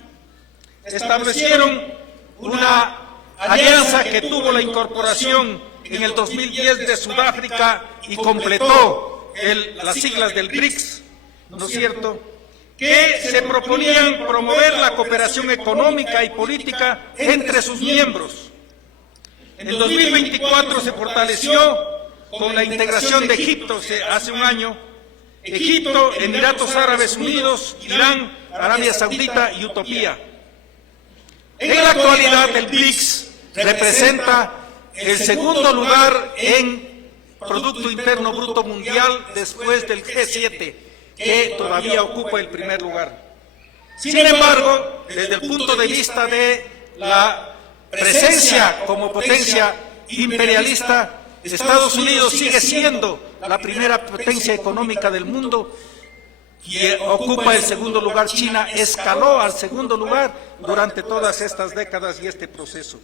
establecieron una alianza que tuvo la incorporación en el 2010 de Sudáfrica y completó las siglas del BRICS, ¿no es cierto?, que se proponían promover la cooperación económica y política entre sus miembros. En el 2024 se fortaleció con la integración de Egipto hace un año. Egipto, Emiratos Árabes Unidos, Irán, Arabia Saudita y Etiopía. En la actualidad, el BRICS representa el segundo lugar en Producto Interno Bruto Mundial después del G7, que todavía ocupa el primer lugar. Sin embargo, desde el punto de vista de la presencia como potencia imperialista, Estados Unidos sigue siendo la primera potencia económica del mundo, y ocupa el segundo lugar China, escaló al segundo lugar durante todas estas décadas y este proceso.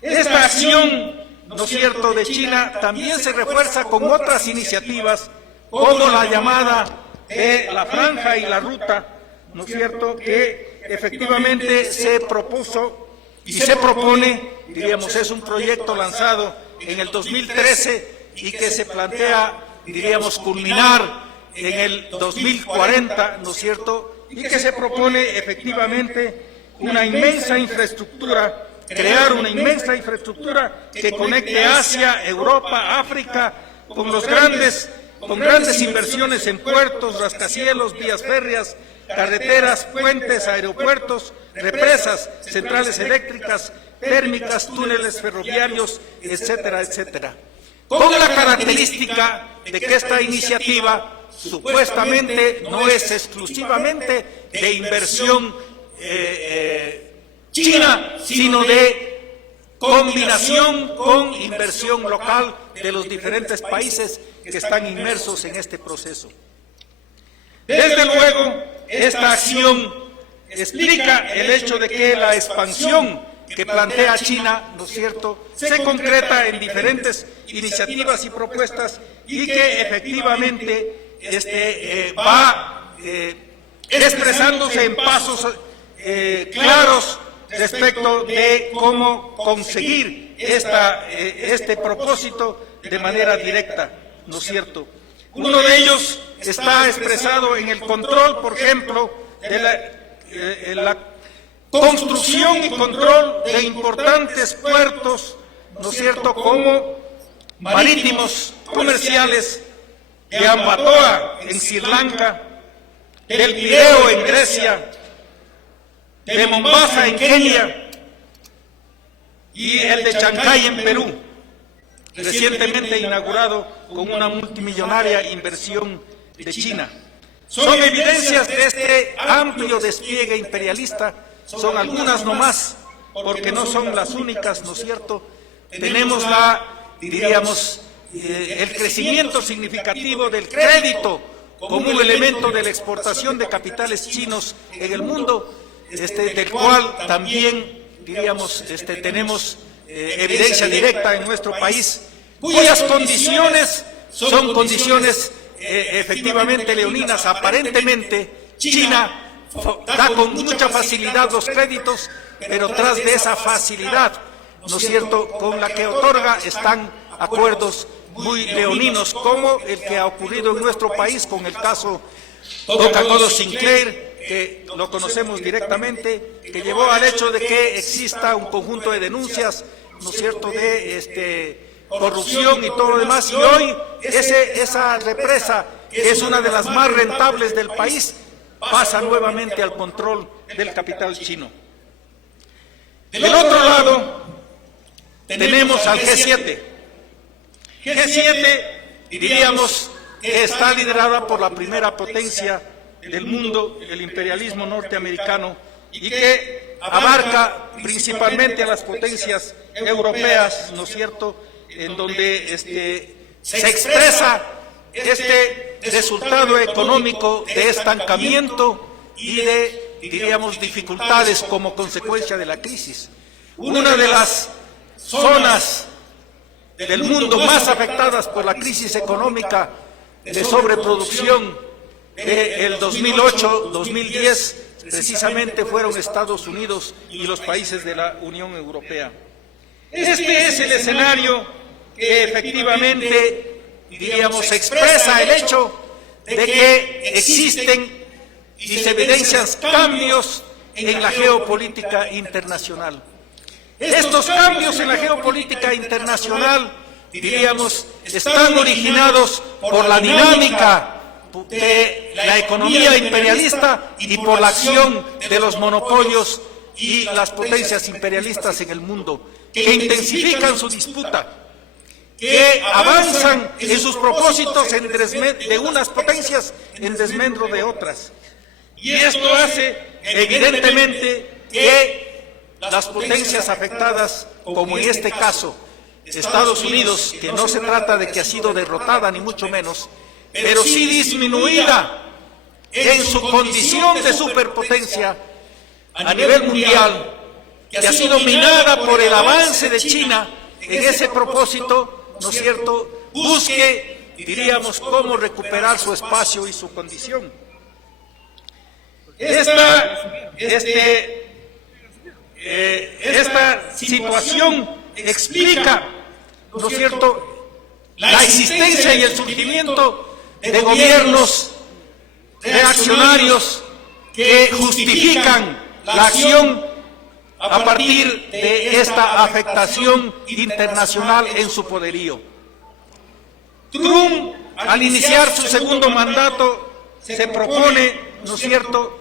Esta acción, ¿no es cierto?, de China también se refuerza con otras iniciativas, como la llamada de la franja y la ruta, ¿no es cierto?, que efectivamente se propuso y se propone, diríamos, es un proyecto lanzado en el 2013 y que se plantea, diríamos, culminar en el 2040, ¿no es cierto?, y que se propone efectivamente una inmensa infraestructura, crear una inmensa infraestructura que conecte Asia, Europa, África, con grandes inversiones en puertos, rascacielos, vías férreas, carreteras, puentes, aeropuertos, represas, centrales eléctricas, térmicas, túneles ferroviarios, etcétera, etcétera. Con la característica de que esta iniciativa supuestamente no es exclusivamente de inversión china, sino de combinación con inversión local de los diferentes países que están inmersos en este proceso. Desde luego, esta acción explica el hecho de que la expansión que plantea China, ¿no es cierto?, se concreta en diferentes iniciativas y propuestas y que efectivamente va expresándose en pasos claros respecto de cómo conseguir este propósito de manera directa, ¿no es cierto? Uno de ellos está expresado en el control, por ejemplo, de la construcción y control de importantes puertos, ¿no es cierto?, como marítimos, comerciales, de Ambatoa en Sri Lanka, del Pireo en Grecia, de Mombasa en Kenia y el de Chancay en Perú, recientemente inaugurado con una multimillonaria inversión de China. Son evidencias de este amplio despliegue imperialista, son algunas nomás, porque no son las únicas, ¿no es cierto? Tenemos el crecimiento significativo del crédito como un elemento de la exportación de capitales chinos en el mundo, del cual también, tenemos evidencia directa en nuestro país, cuyas condiciones son condiciones efectivamente leoninas. Aparentemente, China da con mucha facilidad los créditos, pero tras de esa facilidad, ¿no es cierto?, con la que otorga, están acuerdos muy leoninos, como el que ha ocurrido en nuestro país con el caso Coca-Cola Sinclair, que lo conocemos directamente, que llevó al hecho de que exista un conjunto de denuncias, ¿no es cierto?, de corrupción y todo lo demás, y hoy esa represa, que es una de las más rentables del país, pasa nuevamente al control del capital chino. Del otro lado, tenemos al G7. G7, diríamos, que está liderada por la primera potencia del mundo, el imperialismo norteamericano, y que abarca principalmente a las potencias europeas, ¿no es cierto?, en donde se expresa este resultado económico de estancamiento y de, diríamos, dificultades como consecuencia de la crisis. Una de las zonas del mundo más afectadas por la crisis económica de sobreproducción del 2008-2010 precisamente fueron Estados Unidos y los países de la Unión Europea. Este es el escenario que efectivamente, diríamos, expresa el hecho de que existen y se evidencian cambios en la geopolítica internacional. Estos cambios en la geopolítica internacional, diríamos, están originados por la dinámica de la economía imperialista y por la acción de los monopolios y las potencias imperialistas en el mundo, que intensifican su disputa, que avanzan en sus propósitos de unas potencias en desmedro de otras. Y esto hace evidentemente que las potencias afectadas, como en este caso Estados Unidos, que no se trata de que ha sido derrotada ni mucho menos, pero sí disminuida en su condición de superpotencia a nivel mundial, que ha sido minada por el avance de China en ese propósito, ¿no es cierto?, busque, diríamos, cómo recuperar su espacio y su condición. Esta situación explica, ¿no es cierto?, la existencia y el surgimiento de gobiernos reaccionarios que justifican la acción a partir de esta afectación internacional en su poderío. Trump, al iniciar su segundo mandato, se propone, ¿no es cierto?,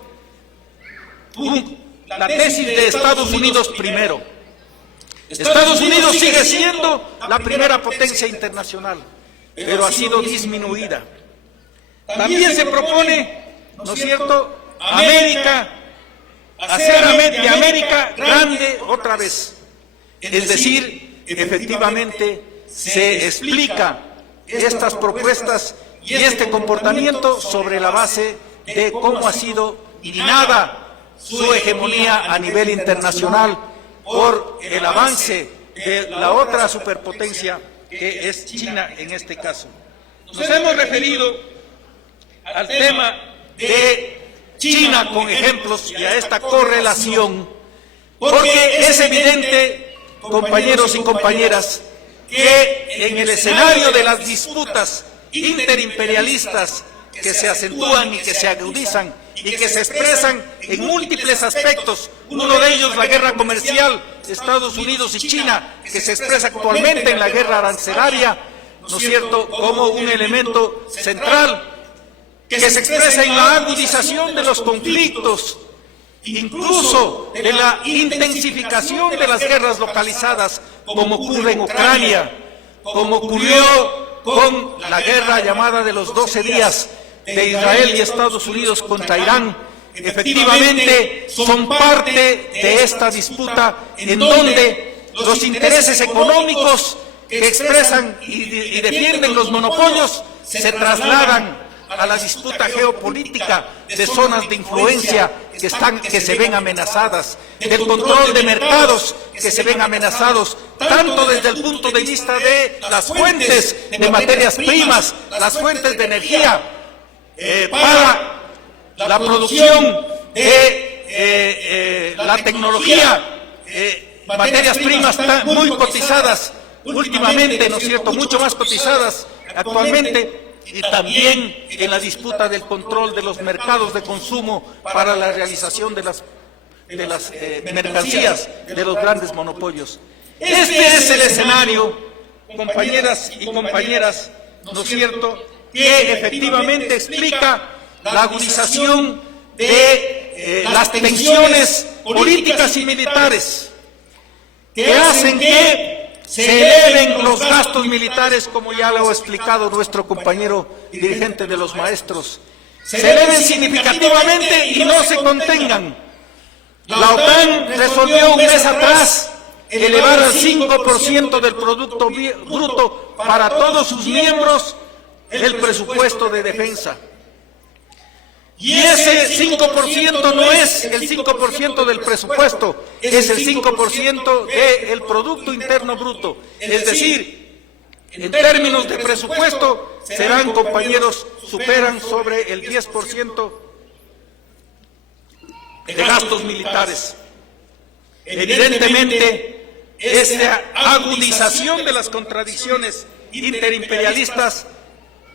la tesis de Estados Unidos primero. Estados Unidos sigue siendo la primera potencia internacional, pero ha sido disminuida. También se propone, ¿no es cierto?, hacer de América grande otra vez. Es decir, efectivamente se explica estas propuestas y este comportamiento sobre la base de cómo ha sido minada su hegemonía a nivel internacional por el avance de la otra superpotencia que es China en este caso. Nos hemos referido al tema de China con ejemplos y a esta correlación, porque es evidente, compañeros y compañeras, que en el escenario de las disputas interimperialistas que se acentúan y que se agudizan y que se expresan en múltiples aspectos, uno de ellos la guerra comercial de Estados Unidos y China, que se expresa actualmente en la guerra arancelaria, ¿no es cierto?, como un elemento central, que se expresa en la agudización de los conflictos, incluso de la intensificación de las guerras localizadas, como ocurre en Ucrania, como ocurrió con la guerra llamada de los 12 días de Israel y Estados Unidos contra Irán. Efectivamente, son parte de esta disputa en donde los intereses económicos que expresan y defienden los monopolios se trasladan a la disputa geopolítica de zonas de influencia que se ven amenazadas, del control de mercados que se ven amenazados, tanto desde el punto de vista de las fuentes de materias primas, las fuentes de energía, para la producción de la tecnología, materias primas muy cotizadas últimamente, ¿no es cierto?, mucho más cotizadas actualmente, y también en la disputa del control de los mercados de consumo para la realización de las mercancías de los grandes monopolios. Este es el escenario, compañeras y compañeras, ¿no es cierto?, que efectivamente explica la agudización de las tensiones políticas y militares que hacen que se eleven los gastos militares, como ya lo ha explicado nuestro compañero dirigente de los maestros, se eleven significativamente y no se contengan. La OTAN resolvió un mes atrás elevar al 5% del Producto Bruto para todos sus miembros el presupuesto de defensa. Y ese 5% no es el 5% del presupuesto, es el 5% del Producto Interno Bruto. Es decir, en términos de presupuesto, serán, compañeros, superan sobre el 10% de gastos militares. Evidentemente, esta agudización de las contradicciones interimperialistas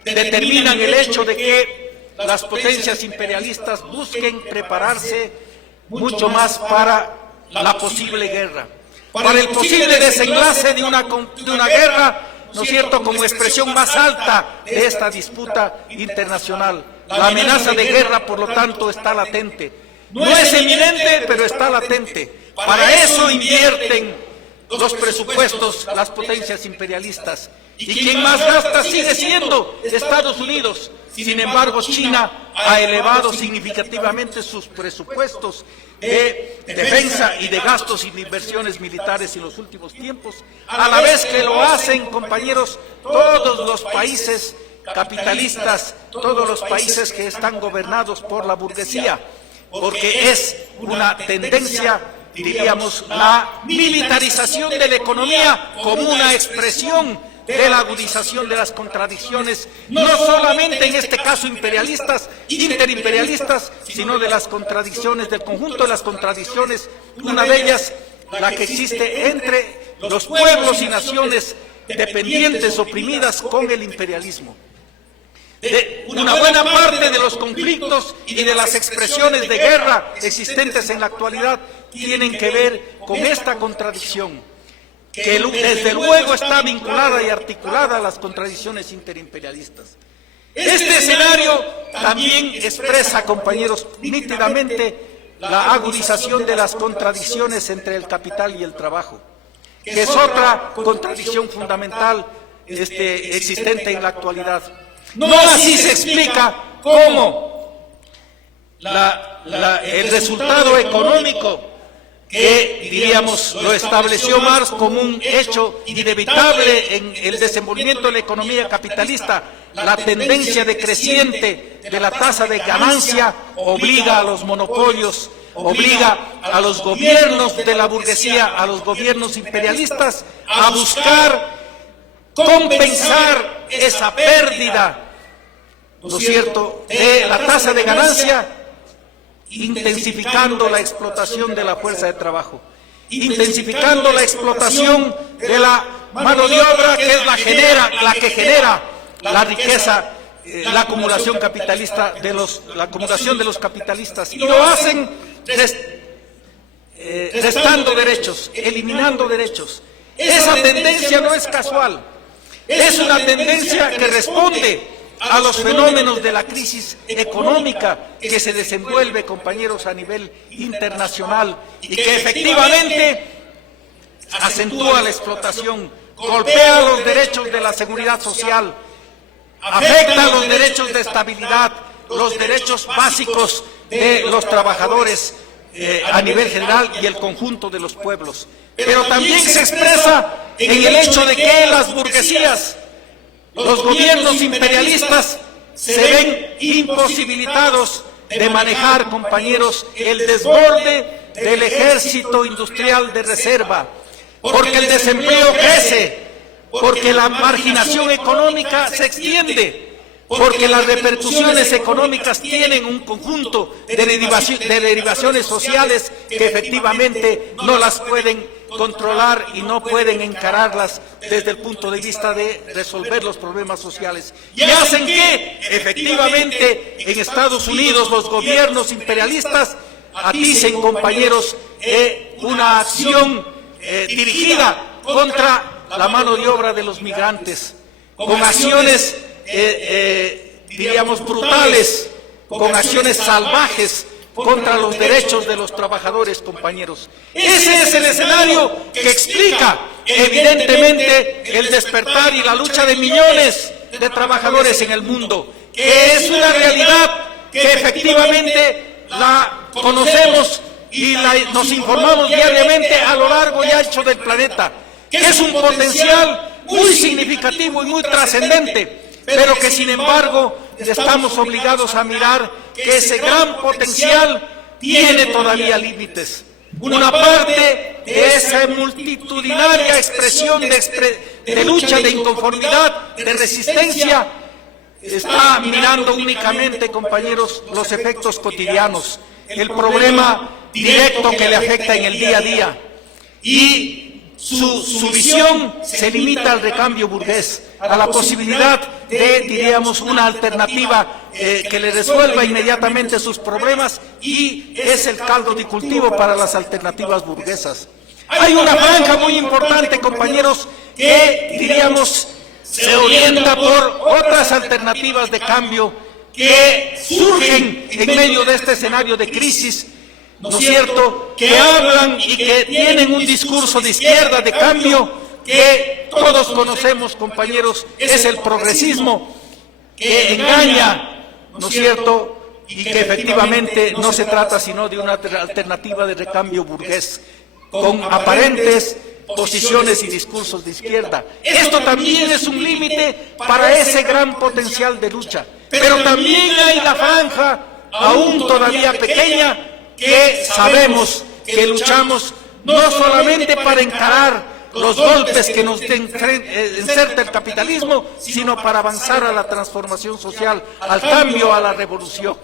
determinan el hecho de que las potencias imperialistas busquen prepararse mucho más para la posible guerra, para el posible desenlace de una guerra, ¿no es cierto?, como expresión más alta de esta disputa internacional. La amenaza de guerra, por lo tanto, está latente. No es eminente, pero está latente. Para eso invierten los presupuestos las potencias imperialistas. Y quien más gasta sigue siendo Estados Unidos. Sin embargo, China ha elevado significativamente sus presupuestos de defensa y de gastos y de inversiones militares en los últimos tiempos, a la vez que lo hacen, compañeros, todos los países capitalistas, todos los países que están gobernados por la burguesía, porque es una tendencia, diríamos, la militarización de la economía como una expresión de la agudización de las contradicciones, no solamente en este caso imperialistas, interimperialistas, sino de las contradicciones, del conjunto de las contradicciones, una de ellas la que existe entre los pueblos y naciones dependientes, oprimidas con el imperialismo. Una buena parte de los conflictos y de las expresiones de guerra existentes en la actualidad tienen que ver con esta contradicción, que desde luego está vinculada y articulada a las contradicciones interimperialistas. Este escenario también expresa, compañeros, nítidamente la agudización de las contradicciones entre el capital y el trabajo, que es otra contradicción fundamental existente en la actualidad. No así se explica cómo el resultado económico que, diríamos, lo estableció Marx como un hecho inevitable en el desenvolvimiento de la economía capitalista, la tendencia decreciente de la tasa de ganancia obliga a los monopolios, obliga a los gobiernos de la burguesía, a los gobiernos imperialistas, a buscar compensar esa pérdida, ¿no es cierto?, de la tasa de ganancia, intensificando la explotación de la fuerza de trabajo, intensificando la explotación de la mano de obra, que es la que genera la riqueza, la acumulación capitalista la acumulación de los capitalistas, y lo hacen restando derechos, eliminando derechos. Esa tendencia no es casual, es una tendencia que responde a los fenómenos de la crisis económica que se desenvuelve, compañeros, a nivel internacional, y que efectivamente acentúa la explotación, golpea los derechos de la seguridad social, afecta los derechos de estabilidad, los derechos básicos de los trabajadores a nivel general y el conjunto de los pueblos. Pero también se expresa en el hecho de que las burguesías, los gobiernos imperialistas, se ven imposibilitados de manejar, compañeros, el desborde del ejército industrial de reserva, porque el desempleo crece, porque la marginación económica se extiende, porque las repercusiones económicas tienen un conjunto de derivaciones sociales que efectivamente no las pueden controlar y no pueden encararlas desde el punto de vista de resolver los problemas sociales. Y hacen que efectivamente en Estados Unidos los gobiernos imperialistas aticen, compañeros, una acción dirigida contra la mano de obra de los migrantes, con acciones diríamos brutales, con acciones salvajes contra los derechos de los trabajadores, compañeros. Ese es el escenario que explica evidentemente el despertar y la lucha de millones de trabajadores en el mundo, que es una realidad que efectivamente la conocemos y nos informamos diariamente a lo largo y ancho del planeta, que es un potencial muy significativo y muy trascendente, pero que sin embargo estamos obligados a mirar que ese gran potencial tiene todavía límites. Una parte de esa multitudinaria expresión de lucha, de inconformidad, de resistencia, está mirando únicamente, compañeros, los efectos cotidianos, el problema directo que le afecta en el día a día, y su visión se limita al recambio burgués, a la posibilidad de, diríamos, una alternativa que le resuelva inmediatamente sus problemas, y es el caldo de cultivo para las alternativas burguesas. Hay una franja muy importante, compañeros, que, diríamos, se orienta por otras alternativas de cambio que surgen en medio de este escenario de crisis, ¿no es cierto?, que hablan y que tienen un discurso de izquierda, de cambio, que todos conocemos, compañeros, es el progresismo, que engaña, ¿no es cierto?, y que efectivamente no se trata sino de una alternativa de recambio burgués, con aparentes posiciones y discursos de izquierda. Esto también es un límite para ese gran potencial de lucha. Pero también hay la franja, aún todavía pequeña, que sabemos que luchamos no solamente para encarar los golpes que nos inserta el capitalismo, sino para avanzar a la transformación social, al cambio, a la revolución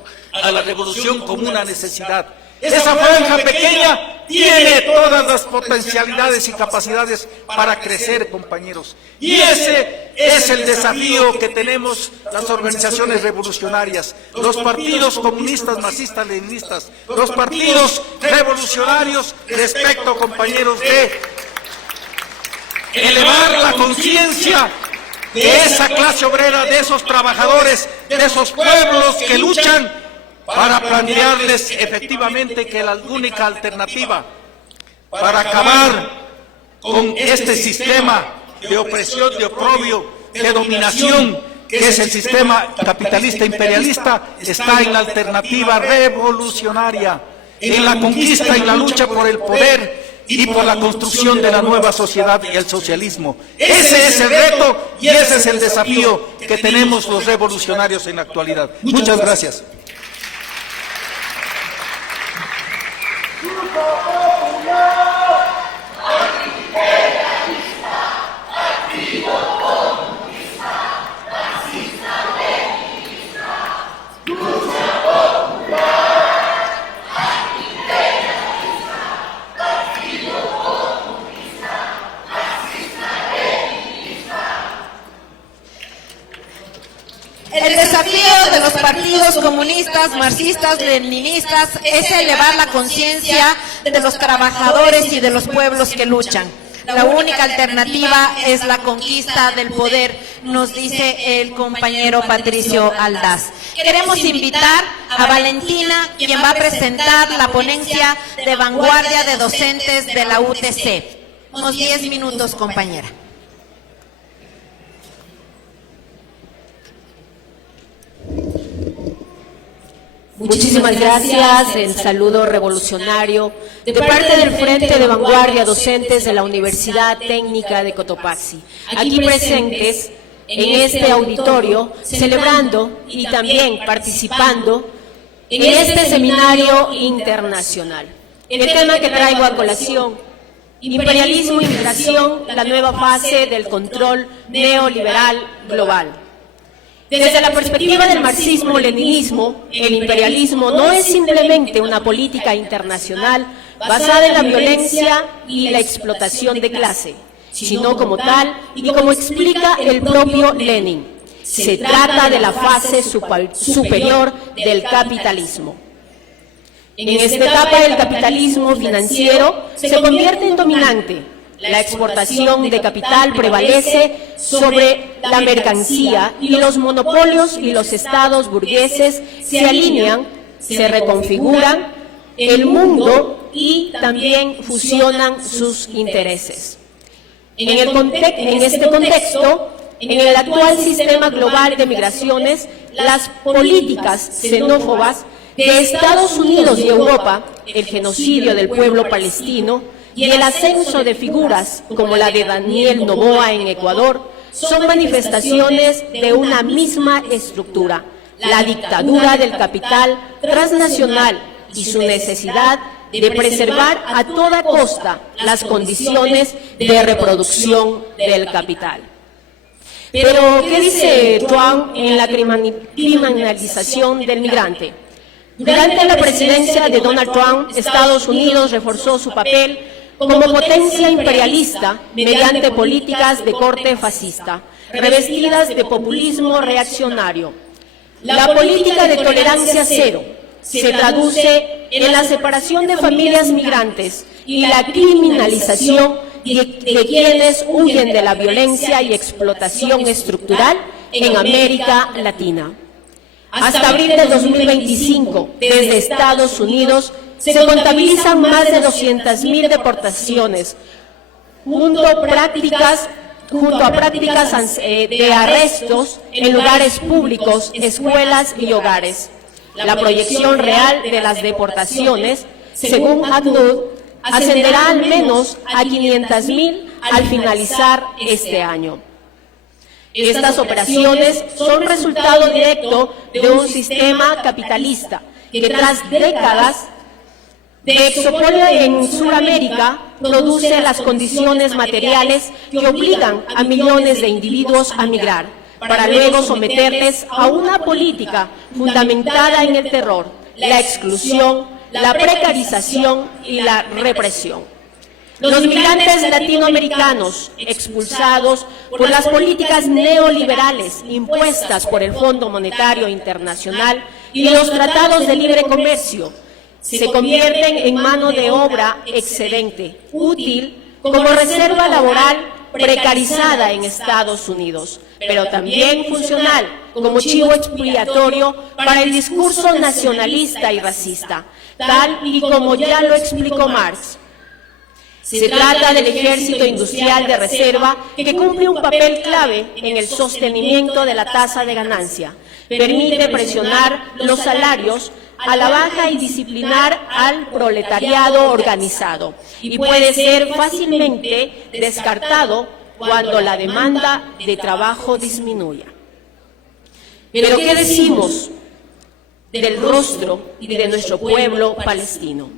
como una necesidad. Esa franja pequeña tiene todas las potencialidades y capacidades para crecer, compañeros. Y ese es el desafío que tenemos las organizaciones revolucionarias, los partidos comunistas, marxistas, leninistas, los partidos revolucionarios respecto, compañeros, de elevar la conciencia de esa clase obrera, de esos trabajadores, de esos pueblos que luchan, para plantearles efectivamente que la única alternativa para acabar con este sistema de opresión, de oprobio, de dominación, que es el sistema capitalista imperialista, está en la alternativa revolucionaria, en la conquista, en la lucha por el poder y por la construcción de la nueva sociedad y el socialismo. Ese es el reto y ese es el desafío que tenemos los revolucionarios en la actualidad. Muchas gracias. El desafío de los partidos comunistas, marxistas, leninistas es elevar la conciencia de los trabajadores y de los pueblos que luchan. La única alternativa es la conquista del poder, nos dice el compañero Patricio Aldaz. Queremos invitar a Valentina, quien va a presentar la ponencia de vanguardia de docentes de la UTC. Unos 10 minutos, compañera. Muchísimas gracias, el saludo revolucionario de parte del Frente de Vanguardia Docentes de la Universidad Técnica de Cotopaxi, aquí presentes en este auditorio, celebrando y también participando en este seminario internacional. El tema que traigo a colación: imperialismo y migración, la nueva fase del control neoliberal global. Desde la perspectiva del marxismo-leninismo, el imperialismo no es simplemente una política internacional basada en la violencia y la explotación de clase, sino como tal, y como explica el propio Lenin, se trata de la fase superior del capitalismo. En esta etapa del capitalismo financiero se convierte en dominante. La exportación de capital prevalece sobre la mercancía y los monopolios y los estados burgueses se alinean, se reconfiguran el mundo y también fusionan sus intereses. En este contexto, en el actual sistema global de migraciones, las políticas xenófobas de Estados Unidos y Europa, el genocidio del pueblo palestino, y el ascenso de figuras como la de Daniel Noboa en Ecuador son manifestaciones de una misma estructura, la dictadura del capital transnacional y su necesidad de preservar a toda costa las condiciones de reproducción del capital. Pero, ¿qué dice Trump en la criminalización del migrante? Durante la presidencia de Donald Trump, Estados Unidos reforzó su papel como potencia imperialista mediante políticas de corte fascista, revestidas de populismo reaccionario. La política de tolerancia cero se traduce en la separación de familias migrantes y la criminalización de quienes huyen de la violencia y explotación estructural en América Latina. Hasta abril de 2025, desde Estados Unidos, se contabilizan más de 200.000 deportaciones, junto a prácticas de arrestos en lugares públicos, escuelas y hogares. La proyección real de las deportaciones, según ACNUR, ascenderá al menos a 500.000 al finalizar este año. Estas operaciones son resultado directo de un sistema capitalista que tras décadas de expolio en Sudamérica produce las condiciones materiales que obligan a millones de individuos a migrar, para luego someterles a una política fundamentada en el terror, la exclusión, la precarización y la represión. Los migrantes latinoamericanos expulsados por las políticas neoliberales impuestas por el Fondo Monetario Internacional y los tratados de libre comercio se convierten en mano de obra excedente, útil como reserva laboral precarizada en Estados Unidos, pero también funcional como chivo expiatorio para el discurso nacionalista y racista, tal y como ya lo explicó Marx. Se trata del ejército industrial de reserva que cumple un papel clave en el sostenimiento de la tasa de ganancia, permite presionar los salarios a la baja y disciplinar al proletariado organizado, y puede ser fácilmente descartado cuando la demanda de trabajo disminuya. Pero ¿qué decimos del rostro y de nuestro pueblo palestino?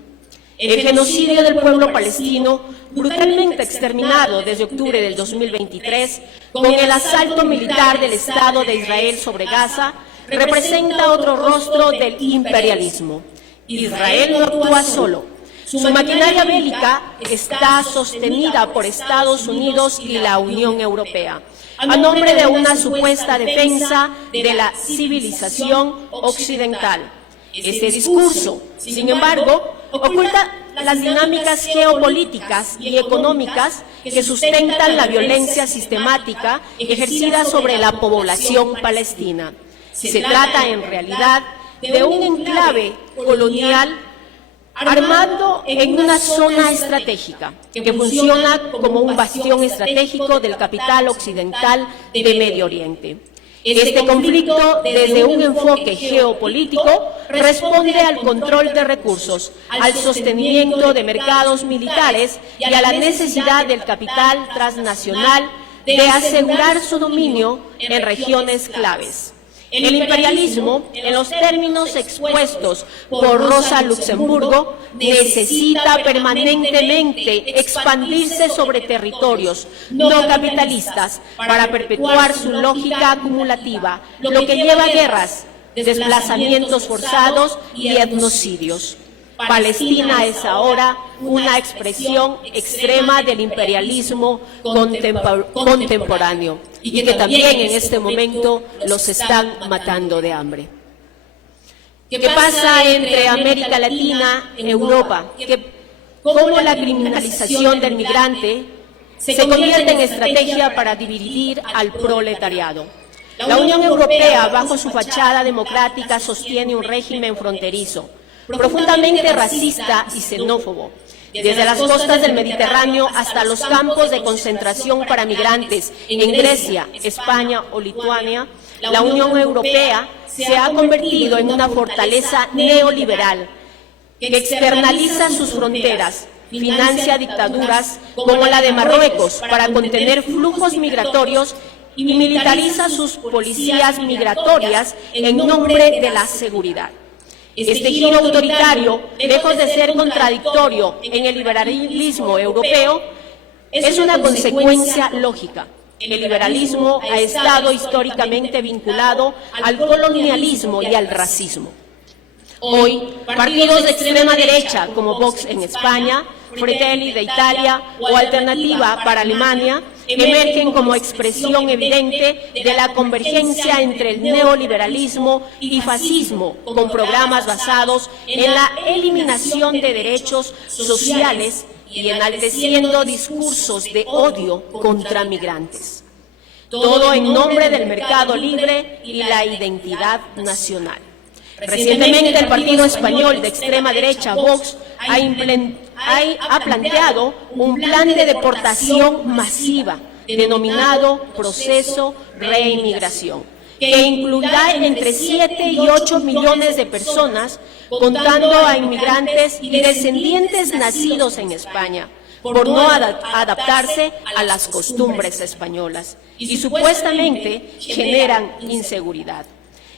El genocidio del pueblo palestino, brutalmente exterminado desde octubre del 2023, con el asalto militar del Estado de Israel sobre Gaza, representa otro rostro del imperialismo. Israel no actúa solo. Su maquinaria bélica está sostenida por Estados Unidos y la Unión Europea, a nombre de una supuesta defensa de la civilización occidental. Este discurso, sin embargo, oculta las dinámicas geopolíticas y económicas que sustentan la violencia sistemática ejercida sobre la población palestina. Se trata en realidad de un enclave colonial armado en una zona estratégica que funciona como un bastión estratégico del capital occidental de Medio Oriente. Este conflicto, desde un enfoque geopolítico, responde al control de recursos, al sostenimiento de mercados militares y a la necesidad del capital transnacional de asegurar su dominio en regiones claves. El imperialismo, en los términos expuestos por Rosa Luxemburgo, necesita permanentemente expandirse sobre territorios no capitalistas para perpetuar su lógica acumulativa, lo que lleva a guerras, desplazamientos forzados y etnocidios. Palestina es ahora una expresión extrema del imperialismo contemporáneo y que también en este momento los están matando de hambre. ¿Qué pasa entre América Latina y Europa? ¿Cómo la criminalización del migrante se convierte en estrategia para dividir al proletariado? La Unión Europea, bajo su fachada democrática, sostiene un régimen fronterizo, profundamente racista y xenófobo. Desde las costas del Mediterráneo hasta los campos de concentración para migrantes en Grecia, España o Lituania, la Unión Europea se ha convertido en una fortaleza neoliberal que externaliza sus fronteras, financia dictaduras como la de Marruecos para contener flujos migratorios y militariza sus policías migratorias en nombre de la seguridad. Este giro autoritario, lejos de ser contradictorio en el liberalismo europeo, es una consecuencia lógica. El liberalismo ha estado históricamente vinculado al colonialismo y al racismo. Hoy, partidos de extrema derecha como Vox en España, Fratelli de Italia o Alternativa para Alemania emergen como expresión evidente de la convergencia entre el neoliberalismo y fascismo, con programas basados en la eliminación de derechos sociales y enalteciendo discursos de odio contra migrantes. Todo en nombre del mercado libre y la identidad nacional. Recientemente el partido español de extrema derecha, Vox, ha planteado un plan de deportación masiva denominado Proceso Reinmigración, que incluirá entre 7 y 8 millones de personas, contando a inmigrantes y descendientes nacidos en España, por no adaptarse a las costumbres españolas y supuestamente generan inseguridad.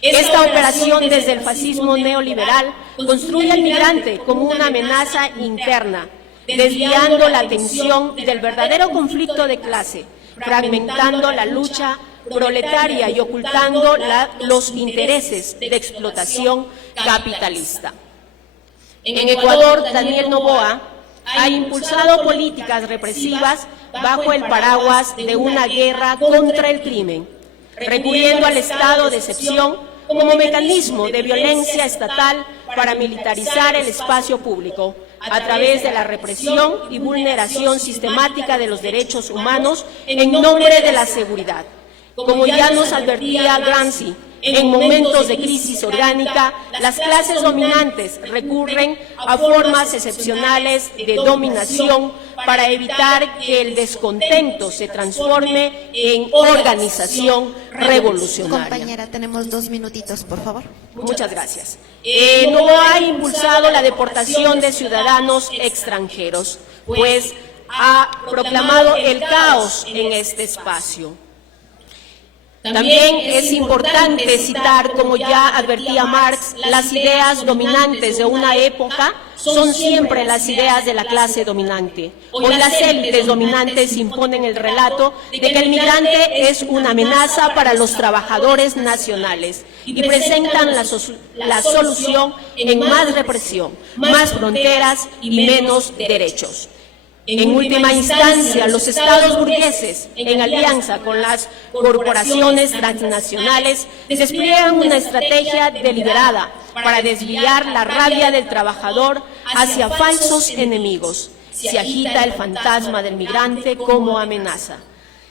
Esta operación desde el fascismo neoliberal construye al migrante como una amenaza interna, desviando la atención del verdadero conflicto de clase, fragmentando la lucha proletaria y ocultando los intereses de explotación capitalista. En Ecuador, Daniel Noboa ha impulsado políticas represivas bajo el paraguas de una guerra contra el crimen, recurriendo al estado de excepción como mecanismo de violencia estatal para militarizar el espacio público a través de la represión y vulneración sistemática de los derechos humanos en nombre de la seguridad. Como ya nos advertía Gramsci, en momentos de crisis orgánica, las clases dominantes recurren a formas excepcionales de dominación para evitar que el descontento se transforme en organización revolucionaria. Compañera, tenemos 2 minutitos, por favor. Muchas gracias. Noboa ha impulsado la deportación de ciudadanos extranjeros, pues ha proclamado el caos en este espacio. También es importante citar, como ya advertía Marx, las ideas dominantes de una época son siempre las ideas de la clase dominante. Hoy las élites dominantes imponen el relato de que el migrante es una amenaza para los trabajadores nacionales y presentan la solución en más represión, más fronteras y menos derechos. En última instancia, los estados burgueses, en alianza con las corporaciones transnacionales, despliegan una estrategia deliberada para desviar la rabia del trabajador hacia falsos enemigos. Se agita el fantasma del migrante como amenaza.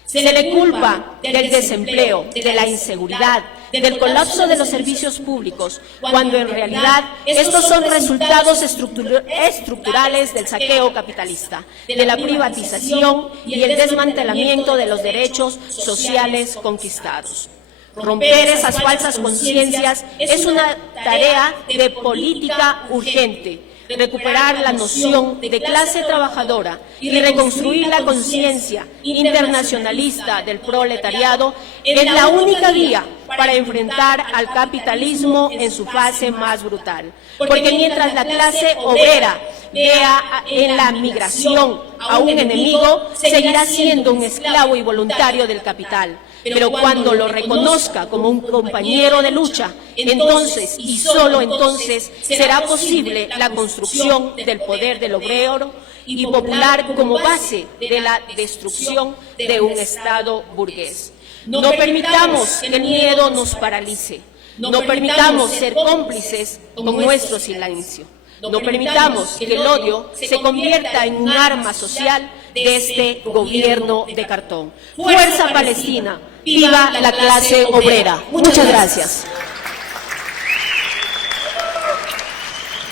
Se le culpa del desempleo, de la inseguridad, del colapso de los servicios públicos, cuando en realidad estos son resultados estructurales del saqueo capitalista, de la privatización y el desmantelamiento de los derechos sociales conquistados. Romper esas falsas conciencias es una tarea de política urgente. Recuperar la noción de clase trabajadora y reconstruir la conciencia internacionalista del proletariado es la única vía para enfrentar al capitalismo en su fase más brutal. Porque mientras la clase obrera vea en la migración a un enemigo, seguirá siendo un esclavo y voluntario del capital. Pero cuando lo reconozca como un compañero de lucha, entonces y solo entonces será posible la construcción del poder del obrero y popular como base de la destrucción de un Estado burgués. No permitamos que el miedo nos paralice. No permitamos ser cómplices con nuestro silencio. No permitamos que el odio se convierta en un arma social de este gobierno de cartón. ¡Fuerza Palestina! ¡Viva la clase obrera! Muchas gracias.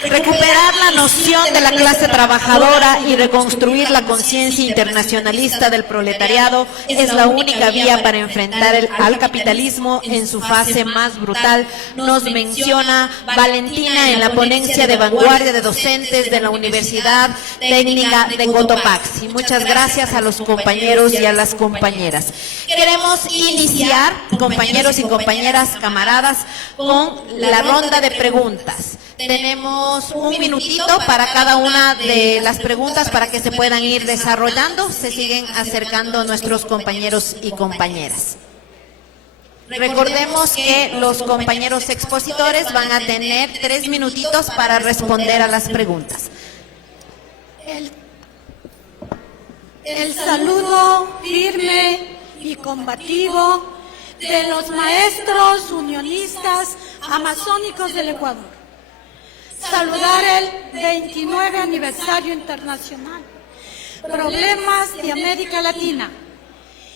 Recuperar la noción de la clase trabajadora y reconstruir la conciencia internacionalista del proletariado es la única vía para enfrentar al capitalismo en su fase más brutal, nos menciona Valentina en la ponencia de vanguardia de docentes de la Universidad Técnica de Cotopaxi. Muchas gracias a los compañeros y a las compañeras. Queremos iniciar, compañeros y compañeras, camaradas, con la ronda de preguntas. Tenemos un minutito para cada una de las preguntas para que se puedan ir desarrollando. Se siguen acercando nuestros compañeros y compañeras. Recordemos que los compañeros expositores van a tener 3 minutitos para responder a las preguntas. El saludo firme y combativo de los maestros unionistas amazónicos del Ecuador. Saludar el 29 aniversario internacional, problemas de América Latina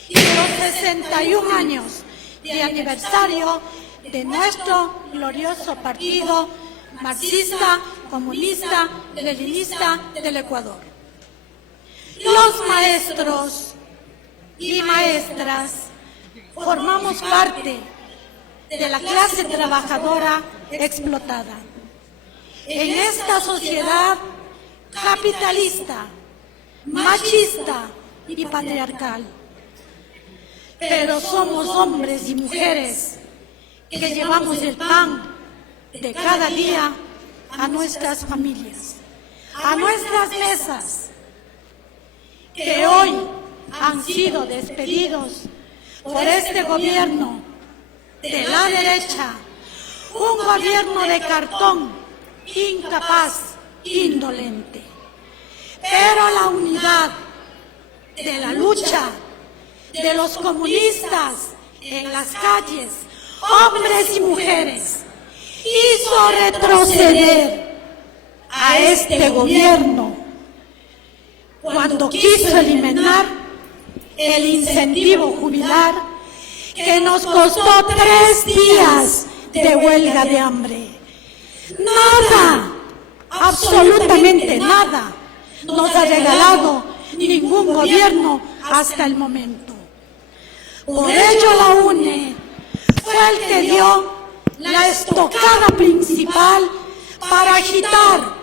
y los 61 años de aniversario de nuestro glorioso partido marxista, comunista, leninista del Ecuador. Los maestros y maestras formamos parte de la clase trabajadora explotada. En esta sociedad capitalista, machista y patriarcal. Pero somos hombres y mujeres que llevamos el pan de cada día a nuestras familias, a nuestras mesas, que hoy han sido despedidos por este gobierno de la derecha, un gobierno de cartón, incapaz, indolente. Pero la unidad de la lucha de los comunistas en las calles, hombres y mujeres, hizo retroceder a este gobierno cuando quiso eliminar el incentivo jubilar que nos costó 3 días de huelga de hambre. Nada, absolutamente nada, nos ha regalado ningún gobierno hasta el momento. Por ello la UNE fue el que dio la estocada principal para agitar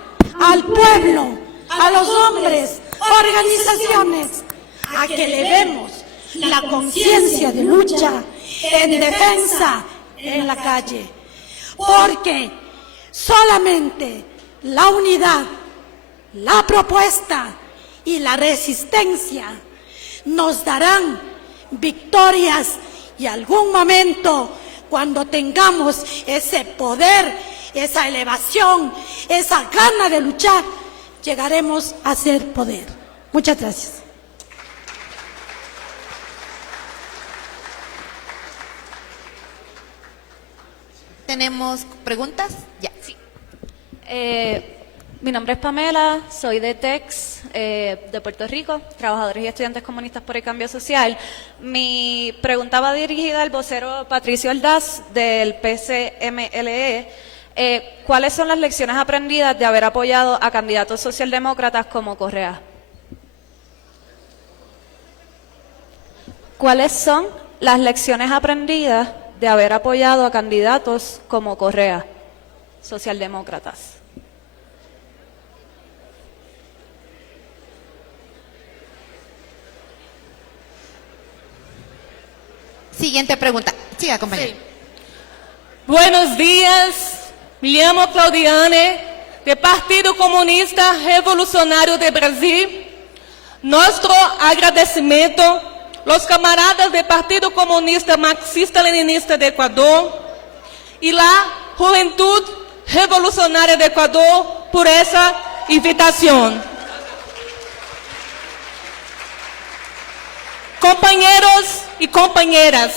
al pueblo, a los hombres, organizaciones, a que elevemos la conciencia de lucha en defensa en la calle. Porque solamente la unidad, la propuesta y la resistencia nos darán victorias, y algún momento, cuando tengamos ese poder, esa elevación, esa gana de luchar, llegaremos a ser poder. Muchas gracias. ¿Tenemos preguntas? Ya. Sí. Mi nombre es Pamela, soy de TEX, de Puerto Rico, Trabajadores y Estudiantes Comunistas por el Cambio Social. Mi pregunta va dirigida al vocero Patricio Ordaz del PCMLE. ¿Cuáles son las lecciones aprendidas de haber apoyado a candidatos socialdemócratas como Correa? ¿Cuáles son las lecciones aprendidas de haber apoyado a candidatos como Correa, socialdemócratas? Siguiente pregunta. Siga, compañero. Sí. Buenos días. Me llamo Claudiane, del Partido Comunista Revolucionario de Brasil. Nuestro agradecimiento, los camaradas del Partido Comunista Marxista-Leninista de Ecuador y la Juventud Revolucionaria de Ecuador por esa invitación. Compañeros y compañeras,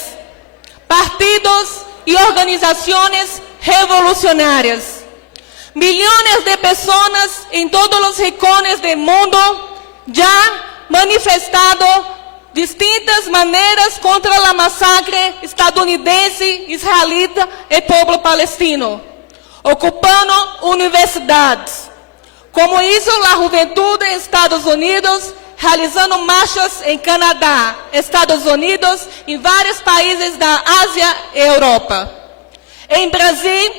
partidos y organizaciones revolucionarias, millones de personas en todos los rincones del mundo ya han manifestado distintas maneras contra la masacre estadounidense, israelita y el pueblo palestino, ocupando universidades, como hizo la juventud de Estados Unidos, realizando marchas em Canadá, Estados Unidos e vários países da Ásia e Europa. Em Brasil,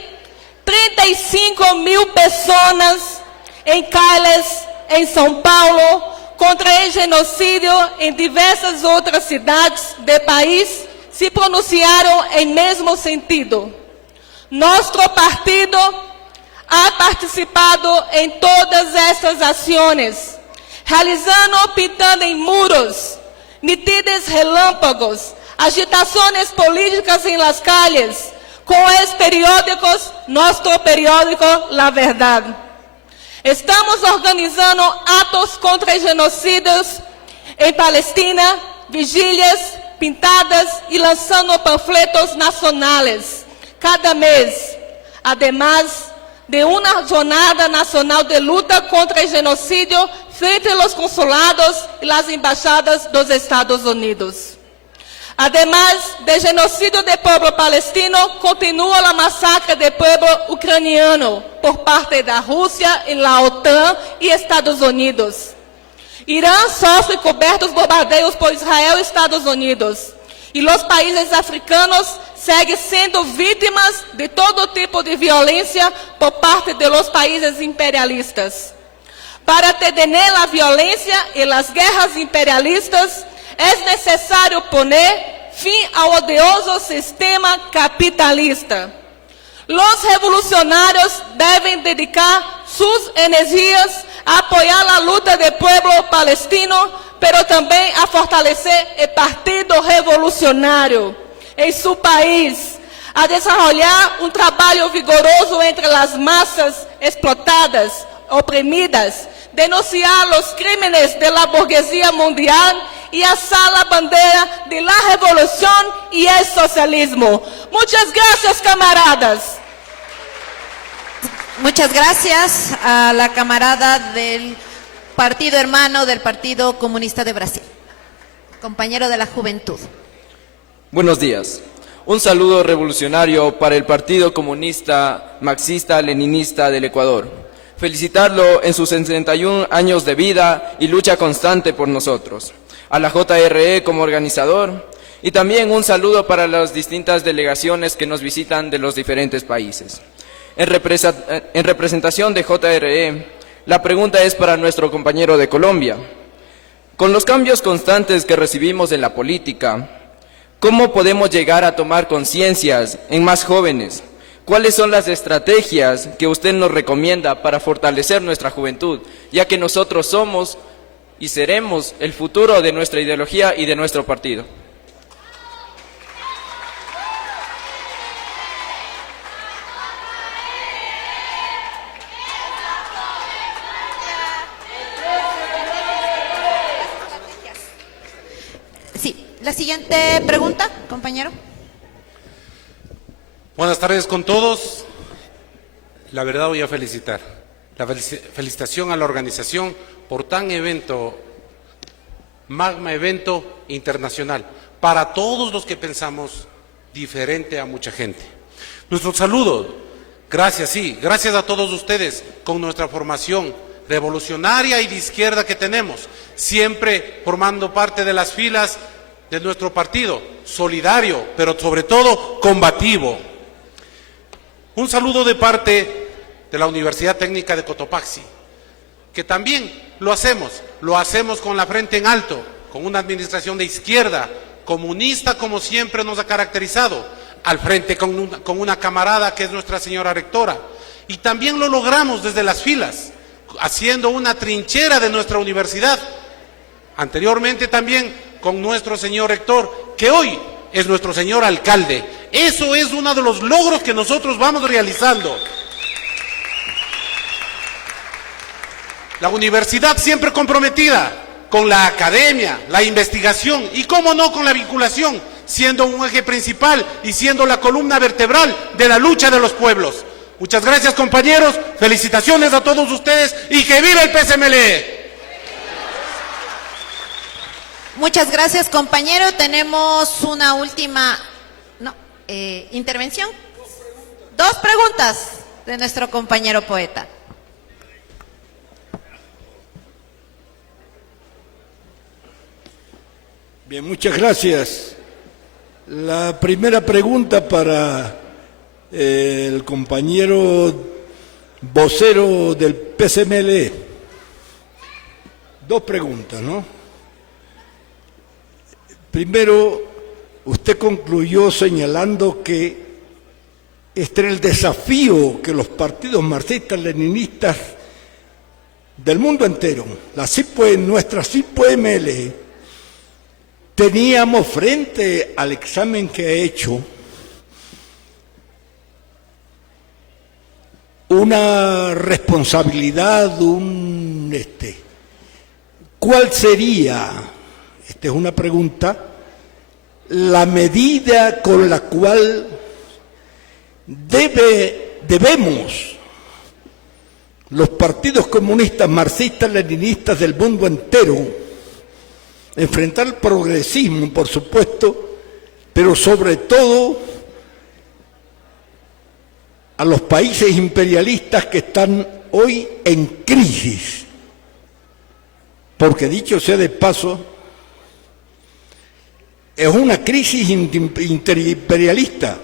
35.000 pessoas em calles em São Paulo contra o genocídio em diversas outras cidades do país se pronunciaram em mesmo sentido. Nosso partido ha participado em todas essas ações, realizando, pintando em muros, nítidos relâmpagos, agitações políticas em las calles, com os periódicos, nosso periódico La Verdade. Estamos organizando atos contra genocídios em Palestina, vigílias pintadas e lançando panfletos nacionais cada mês, además de uma jornada nacional de luta contra o genocídio frente aos consulados e as embaixadas dos Estados Unidos. Además do genocídio do povo palestino, continua a massacre do povo ucraniano por parte da Rússia e da OTAN e Estados Unidos. Irã sofre cobertos bombardeios por Israel e Estados Unidos. E os países africanos segue sendo vítimas de todo tipo de violência por parte de los países imperialistas. Para detener a violência e as guerras imperialistas, é necessário poner fim ao odioso sistema capitalista. Los revolucionarios deben dedicar sus energías a apoyar la lucha del pueblo palestino, pero también a fortalecer el Partido Revolucionario en su país, a desarrollar un trabajo vigoroso entre las masas explotadas, oprimidas, denunciar los crímenes de la burguesía mundial y alzar la bandera de la revolución y el socialismo. Muchas gracias, camaradas. Muchas gracias a la camarada del partido hermano del Partido Comunista de Brasil, compañero de la juventud. Buenos días. Un saludo revolucionario para el Partido Comunista Marxista-Leninista del Ecuador. Felicitarlo en sus 61 años de vida y lucha constante por nosotros. A la JRE como organizador y también un saludo para las distintas delegaciones que nos visitan de los diferentes países. En representación de JRE, la pregunta es para nuestro compañero de Colombia. Con los cambios constantes que recibimos en la política, ¿cómo podemos llegar a tomar conciencias en más jóvenes? ¿Cuáles son las estrategias que usted nos recomienda para fortalecer nuestra juventud, ya que nosotros somos y seremos el futuro de nuestra ideología y de nuestro partido? Sí, la siguiente pregunta, compañero. Buenas tardes con todos. La verdad voy a felicitar. La felicitación a la organización por tan evento, magna evento internacional, para todos los que pensamos diferente a mucha gente. Nuestro saludo, gracias, sí, gracias a todos ustedes con nuestra formación revolucionaria y de izquierda que tenemos, siempre formando parte de las filas de nuestro partido, solidario, pero sobre todo combativo. Un saludo de parte de la Universidad Técnica de Cotopaxi, que también lo hacemos con la frente en alto, con una administración de izquierda, comunista como siempre nos ha caracterizado, al frente con una camarada que es nuestra señora rectora, y también lo logramos desde las filas, haciendo una trinchera de nuestra universidad, anteriormente también con nuestro señor rector, que hoy es nuestro señor alcalde. Eso es uno de los logros que nosotros vamos realizando. La universidad siempre comprometida con la academia, la investigación y, cómo no, con la vinculación, siendo un eje principal y siendo la columna vertebral de la lucha de los pueblos. Muchas gracias, compañeros, felicitaciones a todos ustedes y que viva el PSMLE. Muchas gracias, compañero. Tenemos una última intervención. Dos preguntas de nuestro compañero poeta. Bien, muchas gracias. La primera pregunta para el compañero vocero del PSMLE. Dos preguntas, ¿no? Primero, usted concluyó señalando que este era el desafío que los partidos marxistas-leninistas del mundo entero, nuestra CIPO-ML, teníamos frente al examen que ha hecho una responsabilidad, ¿cuál sería? Esta es una pregunta, la medida con la cual debemos los partidos comunistas, marxistas, leninistas del mundo entero enfrentar el progresismo, por supuesto, pero sobre todo a los países imperialistas que están hoy en crisis. Porque dicho sea de paso, es una crisis interimperialista.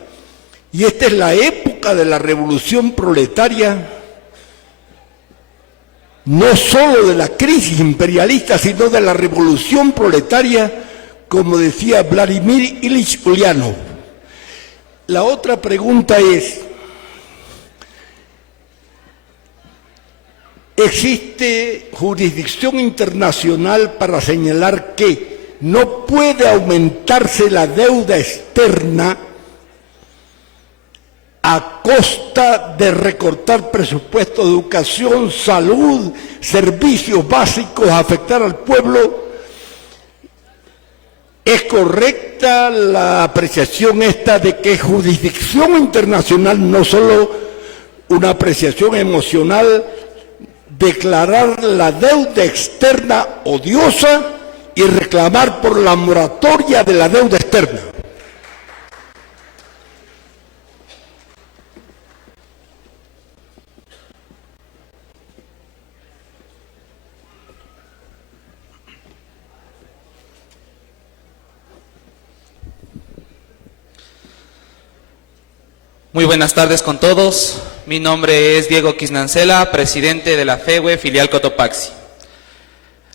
Y esta es la época de la revolución proletaria, no solo de la crisis imperialista, sino de la revolución proletaria, como decía Vladimir Ilich Ulyanov. La otra pregunta es, ¿existe jurisdicción internacional para señalar que no puede aumentarse la deuda externa a costa de recortar presupuesto de educación, salud, servicios básicos, afectar al pueblo? ¿Es correcta la apreciación esta de que jurisdicción internacional, no solo una apreciación emocional, declarar la deuda externa odiosa y reclamar por la moratoria de la deuda externa? Muy buenas tardes con todos. Mi nombre es Diego Quisnancela, presidente de la FEWE, filial Cotopaxi.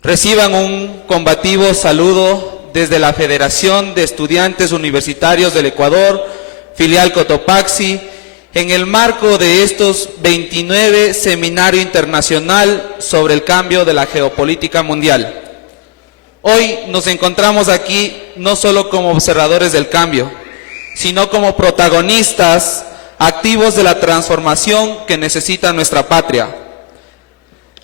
Reciban un combativo saludo desde la Federación de Estudiantes Universitarios del Ecuador, filial Cotopaxi, en el marco de estos 29 Seminario Internacional sobre el Cambio de la Geopolítica Mundial. Hoy nos encontramos aquí no solo como observadores del cambio, sino como protagonistas activos de la transformación que necesita nuestra patria.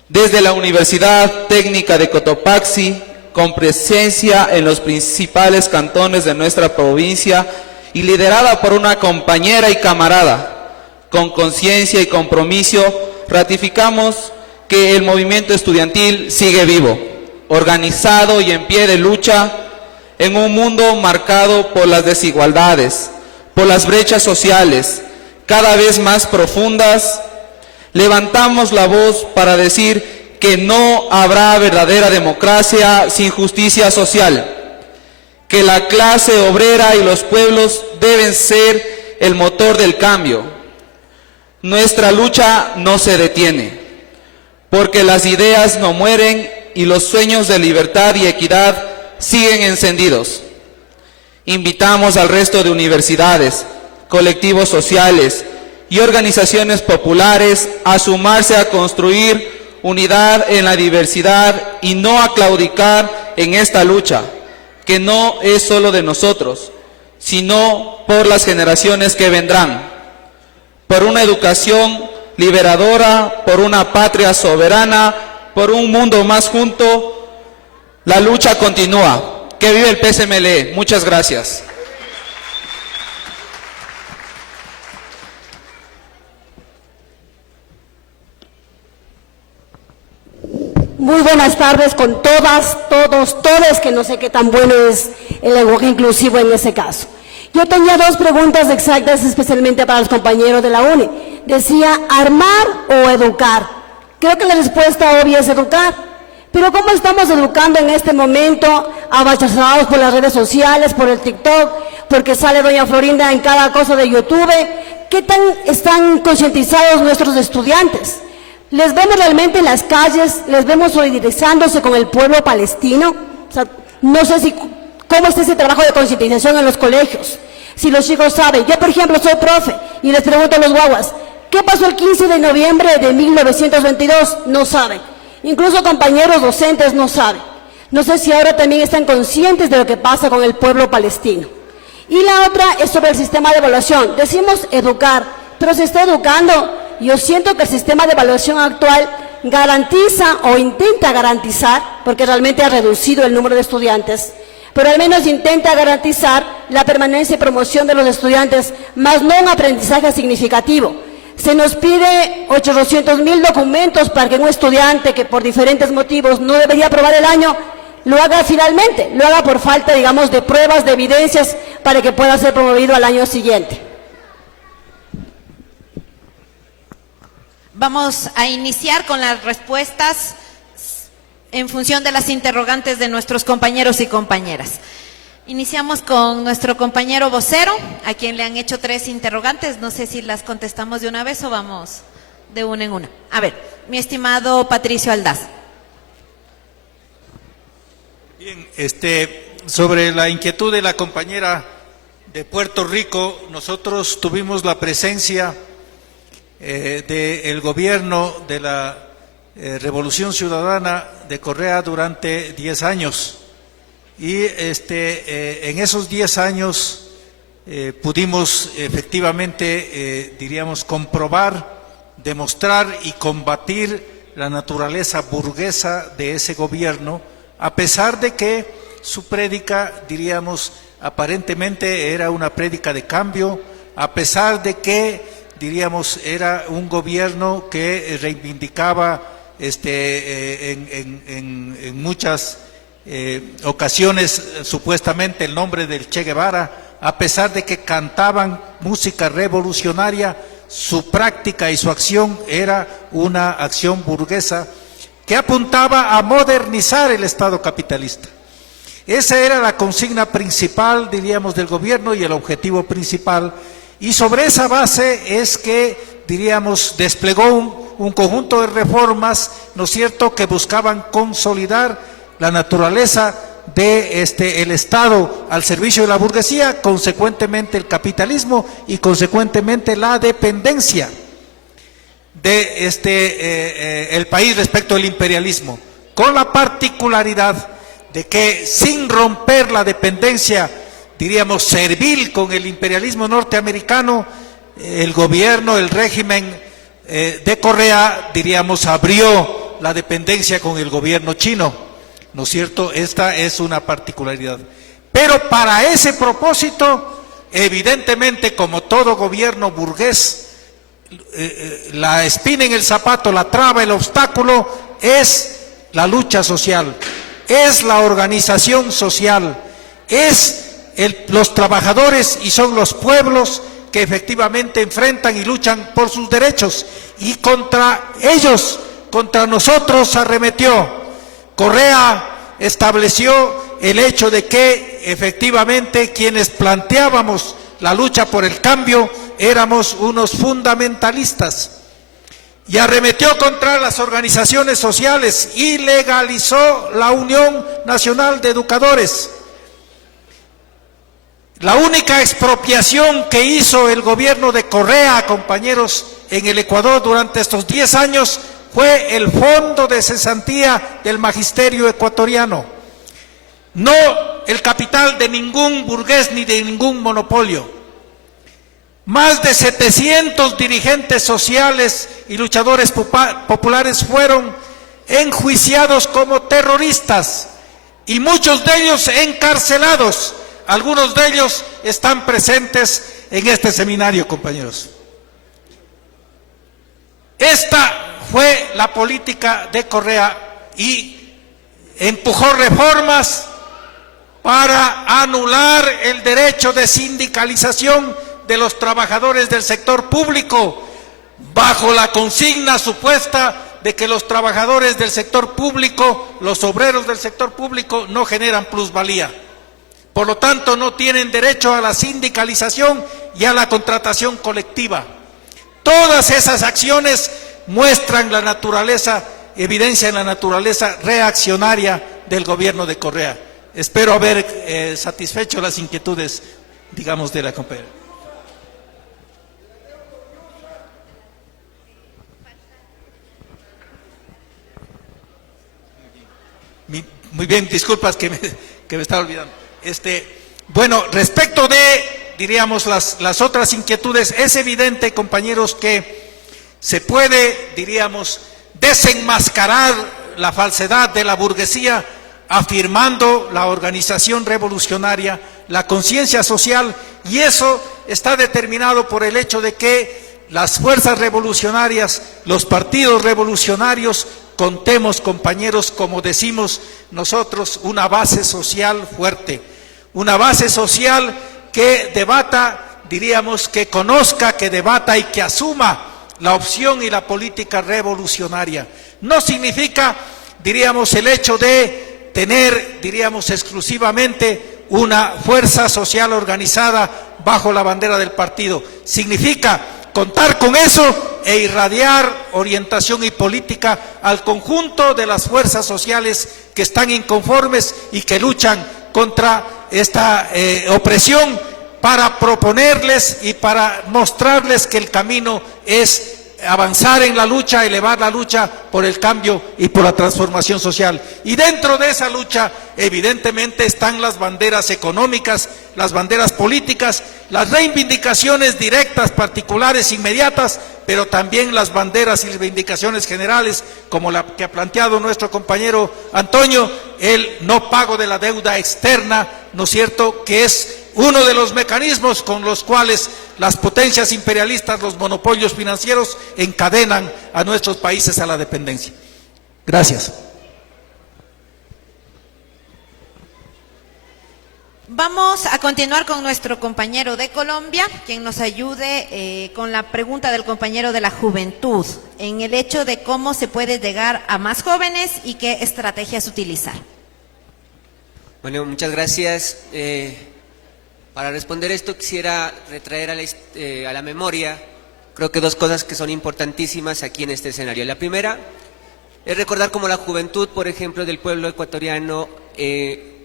Desde la Universidad Técnica de Cotopaxi, con presencia en los principales cantones de nuestra provincia y liderada por una compañera y camarada, con conciencia y compromiso, ratificamos que el movimiento estudiantil sigue vivo, organizado y en pie de lucha en un mundo marcado por las desigualdades, por las brechas sociales, cada vez más profundas. Levantamos la voz para decir que no habrá verdadera democracia sin justicia social, que la clase obrera y los pueblos deben ser el motor del cambio. Nuestra lucha no se detiene, porque las ideas no mueren y los sueños de libertad y equidad siguen encendidos. Invitamos al resto de universidades, colectivos sociales y organizaciones populares a sumarse a construir unidad en la diversidad y no a claudicar en esta lucha, que no es solo de nosotros, sino por las generaciones que vendrán, por una educación liberadora, por una patria soberana, por un mundo más junto. La lucha continúa. ¡Que vive el PSMLE! Muchas gracias. Muy buenas tardes con todas, todos, todes, que no sé qué tan bueno es el lenguaje inclusivo en ese caso. Yo tenía dos preguntas exactas especialmente para los compañeros de la UNE. Decía, ¿armar o educar? Creo que la respuesta obvia es educar. Pero ¿cómo estamos educando en este momento, abachazados por las redes sociales, por el TikTok, porque sale doña Florinda en cada cosa de YouTube? ¿Qué tan están concientizados nuestros estudiantes? ¿Les vemos realmente en las calles? ¿Les vemos solidarizándose con el pueblo palestino? O sea, no sé si cómo está ese trabajo de concientización en los colegios. Si los chicos saben. Yo, por ejemplo, soy profe y les pregunto a los guaguas, ¿qué pasó el 15 de noviembre de 1922? No saben. Incluso compañeros docentes no saben. No sé si ahora también están conscientes de lo que pasa con el pueblo palestino. Y la otra es sobre el sistema de evaluación. Decimos educar, pero se está educando. Yo siento que el sistema de evaluación actual garantiza o intenta garantizar, porque realmente ha reducido el número de estudiantes, pero al menos intenta garantizar la permanencia y promoción de los estudiantes, más no un aprendizaje significativo. Se nos pide 800,000 documentos para que un estudiante que por diferentes motivos no debería aprobar el año, lo haga finalmente, lo haga por falta, digamos, de pruebas, de evidencias, para que pueda ser promovido al año siguiente. Vamos a iniciar con las respuestas en función de las interrogantes de nuestros compañeros y compañeras. Iniciamos con nuestro compañero vocero, a quien le han hecho 3 interrogantes. No sé si las contestamos de una vez o vamos de una en una. A ver, mi estimado Patricio Aldaz. Bien, sobre la inquietud de la compañera de Puerto Rico, nosotros tuvimos la presencia del gobierno de la Revolución Ciudadana de Correa durante 10 años. Y en esos 10 años pudimos efectivamente, diríamos, comprobar, demostrar y combatir la naturaleza burguesa de ese gobierno, a pesar de que su prédica, diríamos, aparentemente era una prédica de cambio, a pesar de que, diríamos, era un gobierno que reivindicaba en muchas ocasiones supuestamente el nombre del Che Guevara, a pesar de que cantaban música revolucionaria, su práctica y su acción era una acción burguesa que apuntaba a modernizar el Estado capitalista. Esa era la consigna principal, diríamos, del gobierno y el objetivo principal, y sobre esa base es que, diríamos, desplegó un conjunto de reformas, ¿no es cierto?, que buscaban consolidar la naturaleza de el Estado al servicio de la burguesía, consecuentemente el capitalismo y consecuentemente la dependencia de el país respecto al imperialismo, con la particularidad de que sin romper la dependencia, diríamos, servil con el imperialismo norteamericano, el gobierno, el régimen de Correa, diríamos, abrió la dependencia con el gobierno chino. ¿No es cierto? Esta es una particularidad. Pero para ese propósito, evidentemente, como todo gobierno burgués, la espina en el zapato, la traba, el obstáculo, es la lucha social, es la organización social, es los trabajadores y son los pueblos que efectivamente enfrentan y luchan por sus derechos. Y contra ellos, contra nosotros arremetió. Correa estableció el hecho de que efectivamente quienes planteábamos la lucha por el cambio éramos unos fundamentalistas y arremetió contra las organizaciones sociales y legalizó la Unión Nacional de Educadores. La única expropiación que hizo el gobierno de Correa, compañeros, en el Ecuador durante estos 10 años fue el fondo de cesantía del magisterio ecuatoriano, no el capital de ningún burgués ni de ningún monopolio. Más de 700 dirigentes sociales y luchadores populares fueron enjuiciados como terroristas y muchos de ellos encarcelados. Algunos de ellos están presentes en este seminario, compañeros. Esta fue la política de Correa y empujó reformas para anular el derecho de sindicalización de los trabajadores del sector público, bajo la consigna supuesta de que los trabajadores del sector público, los obreros del sector público, no generan plusvalía. Por lo tanto, no tienen derecho a la sindicalización y a la contratación colectiva. Todas esas acciones muestran la naturaleza, evidencian la naturaleza reaccionaria del gobierno de Correa. Espero haber satisfecho las inquietudes, digamos, de la compañera. Muy bien, disculpas que me estaba olvidando. Bueno, respecto de, diríamos, las otras inquietudes, es evidente, compañeros, que se puede, diríamos, desenmascarar la falsedad de la burguesía afirmando la organización revolucionaria, la conciencia social, y eso está determinado por el hecho de que las fuerzas revolucionarias, los partidos revolucionarios, contemos, compañeros, como decimos nosotros, una base social fuerte, una base social que debata, diríamos, que conozca, que debata y que asuma la opción y la política revolucionaria. No significa, diríamos, el hecho de tener, diríamos, exclusivamente una fuerza social organizada bajo la bandera del partido. Significa contar con eso e irradiar orientación y política al conjunto de las fuerzas sociales que están inconformes y que luchan contra esta opresión, para proponerles y para mostrarles que el camino es avanzar en la lucha, elevar la lucha por el cambio y por la transformación social. Y dentro de esa lucha, evidentemente, están las banderas económicas, las banderas políticas, las reivindicaciones directas, particulares, inmediatas, pero también las banderas y reivindicaciones generales, como la que ha planteado nuestro compañero Antonio, el no pago de la deuda externa, ¿no es cierto?, que es uno de los mecanismos con los cuales las potencias imperialistas, los monopolios financieros, encadenan a nuestros países a la dependencia. Gracias. Vamos a continuar con nuestro compañero de Colombia, quien nos ayude con la pregunta del compañero de la juventud, en el hecho de cómo se puede llegar a más jóvenes y qué estrategias utilizar. Bueno, muchas gracias. Para responder esto quisiera retraer a la memoria, creo que dos cosas que son importantísimas aquí en este escenario. La primera es recordar cómo la juventud, por ejemplo, del pueblo ecuatoriano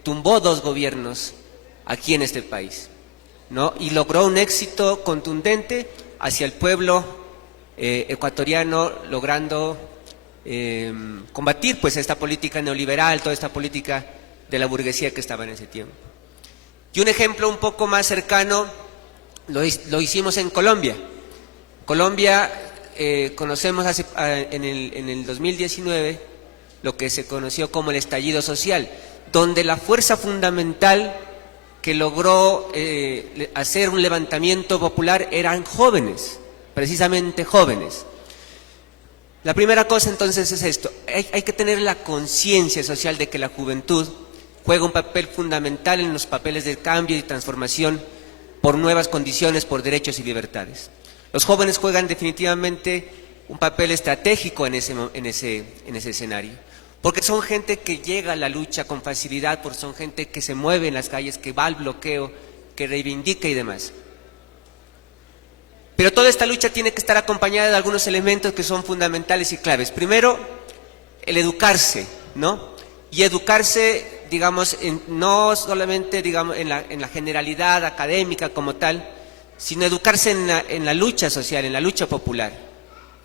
tumbó 2 gobiernos aquí en este país, ¿no? Y logró un éxito contundente hacia el pueblo ecuatoriano, logrando combatir pues esta política neoliberal, toda esta política de la burguesía que estaba en ese tiempo. Y un ejemplo un poco más cercano lo hicimos en Colombia. Colombia, conocemos en el 2019 lo que se conoció como el estallido social, donde la fuerza fundamental que logró hacer un levantamiento popular eran jóvenes, precisamente jóvenes. La primera cosa entonces es esto, hay que tener la conciencia social de que la juventud juega un papel fundamental en los papeles de cambio y transformación por nuevas condiciones, por derechos y libertades. Los jóvenes juegan definitivamente un papel estratégico en ese escenario, porque son gente que llega a la lucha con facilidad, porque son gente que se mueve en las calles, que va al bloqueo, que reivindica y demás. Pero toda esta lucha tiene que estar acompañada de algunos elementos que son fundamentales y claves. Primero, el educarse, ¿no? Y educarse, digamos, no solamente digamos, en la generalidad académica como tal, sino educarse en la lucha social, en la lucha popular.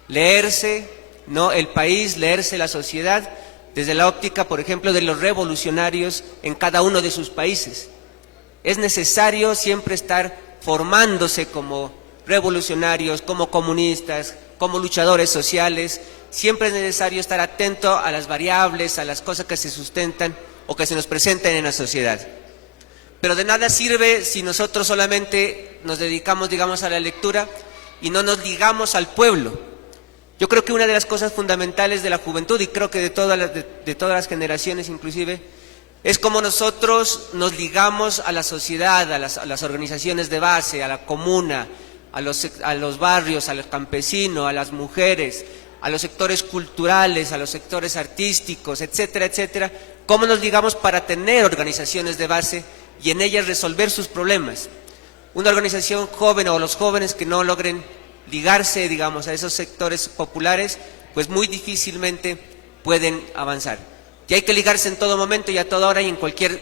Leerse, ¿no?, el país, leerse la sociedad desde la óptica, por ejemplo, de los revolucionarios en cada uno de sus países. Es necesario siempre estar formándose como revolucionarios, como comunistas, como luchadores sociales. Siempre es necesario estar atento a las variables, a las cosas que se sustentan o que se nos presentan en la sociedad. Pero de nada sirve si nosotros solamente nos dedicamos, digamos, a la lectura y no nos ligamos al pueblo. Yo creo que una de las cosas fundamentales de la juventud, y creo que de todas las generaciones inclusive, es cómo nosotros nos ligamos a la sociedad, a las organizaciones de base, a la comuna, a los barrios, a los campesinos, a las mujeres, a los sectores culturales, a los sectores artísticos, etcétera, etcétera, cómo nos ligamos para tener organizaciones de base y en ellas resolver sus problemas. Una organización joven o los jóvenes que no logren ligarse, digamos, a esos sectores populares, pues muy difícilmente pueden avanzar. Y hay que ligarse en todo momento y a toda hora y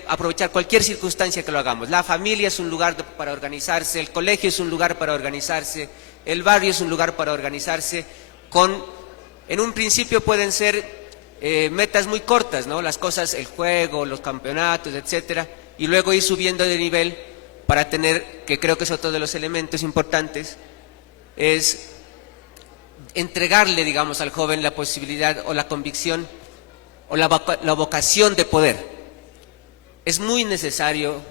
aprovechar cualquier circunstancia que lo hagamos. La familia es un lugar para organizarse, el colegio es un lugar para organizarse, el barrio es un lugar para organizarse, en un principio pueden ser metas muy cortas, ¿no? Las cosas, el juego, los campeonatos, etcétera, y luego ir subiendo de nivel para tener, que creo que es otro de los elementos importantes, es entregarle, digamos, al joven la posibilidad o la convicción o la vocación de poder. Es muy necesario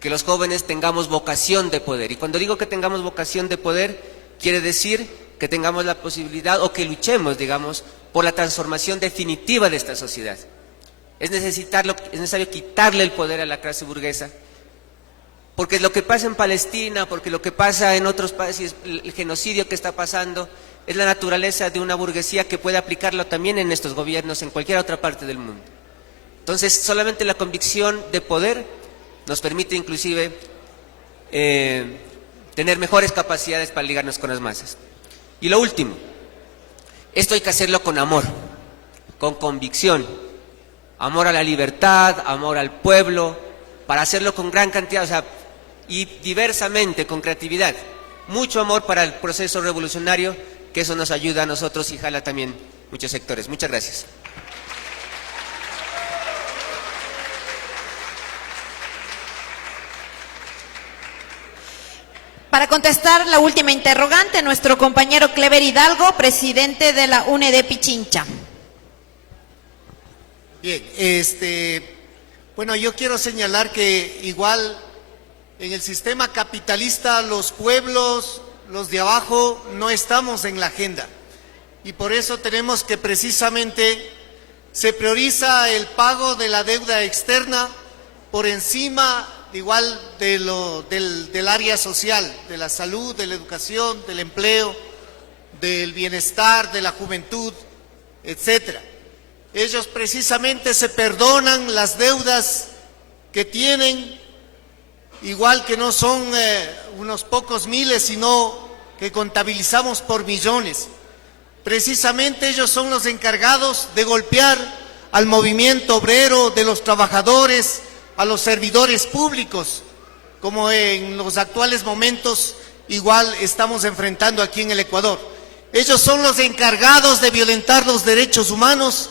que los jóvenes tengamos vocación de poder. Y cuando digo que tengamos vocación de poder, quiere decir que tengamos la posibilidad o que luchemos, digamos, por la transformación definitiva de esta sociedad. Es necesario quitarle el poder a la clase burguesa, porque lo que pasa en Palestina, porque lo que pasa en otros países, el genocidio que está pasando, es la naturaleza de una burguesía que puede aplicarlo también en estos gobiernos, en cualquier otra parte del mundo. Entonces, solamente la convicción de poder nos permite inclusive tener mejores capacidades para ligarnos con las masas. Y lo último, esto hay que hacerlo con amor, con convicción, amor a la libertad, amor al pueblo, para hacerlo con gran cantidad, o sea, y diversamente, con creatividad. Mucho amor para el proceso revolucionario, que eso nos ayuda a nosotros y jala también muchos sectores. Muchas gracias. Para contestar la última interrogante, nuestro compañero Clever Hidalgo, presidente de la UNED Pichincha. Bien, bueno, yo quiero señalar que igual en el sistema capitalista los pueblos, los de abajo, no estamos en la agenda. Y por eso tenemos que precisamente se prioriza el pago de la deuda externa por encima igual del área social, de la salud, de la educación, del empleo, del bienestar, de la juventud, etcétera. Ellos precisamente se perdonan las deudas que tienen, igual que no son unos pocos miles, sino que contabilizamos por millones. Precisamente ellos son los encargados de golpear al movimiento obrero, de los trabajadores, a los servidores públicos, como en los actuales momentos igual estamos enfrentando aquí en el Ecuador. Ellos son los encargados de violentar los derechos humanos,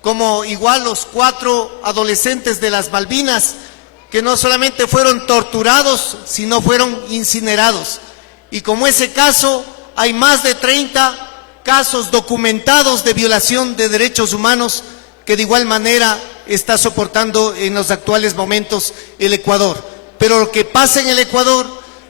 como igual los 4 adolescentes de las Malvinas, que no solamente fueron torturados, sino fueron incinerados. Y como ese caso, hay más de 30 casos documentados de violación de derechos humanos que de igual manera está soportando en los actuales momentos el Ecuador. Pero lo que pasa en el Ecuador,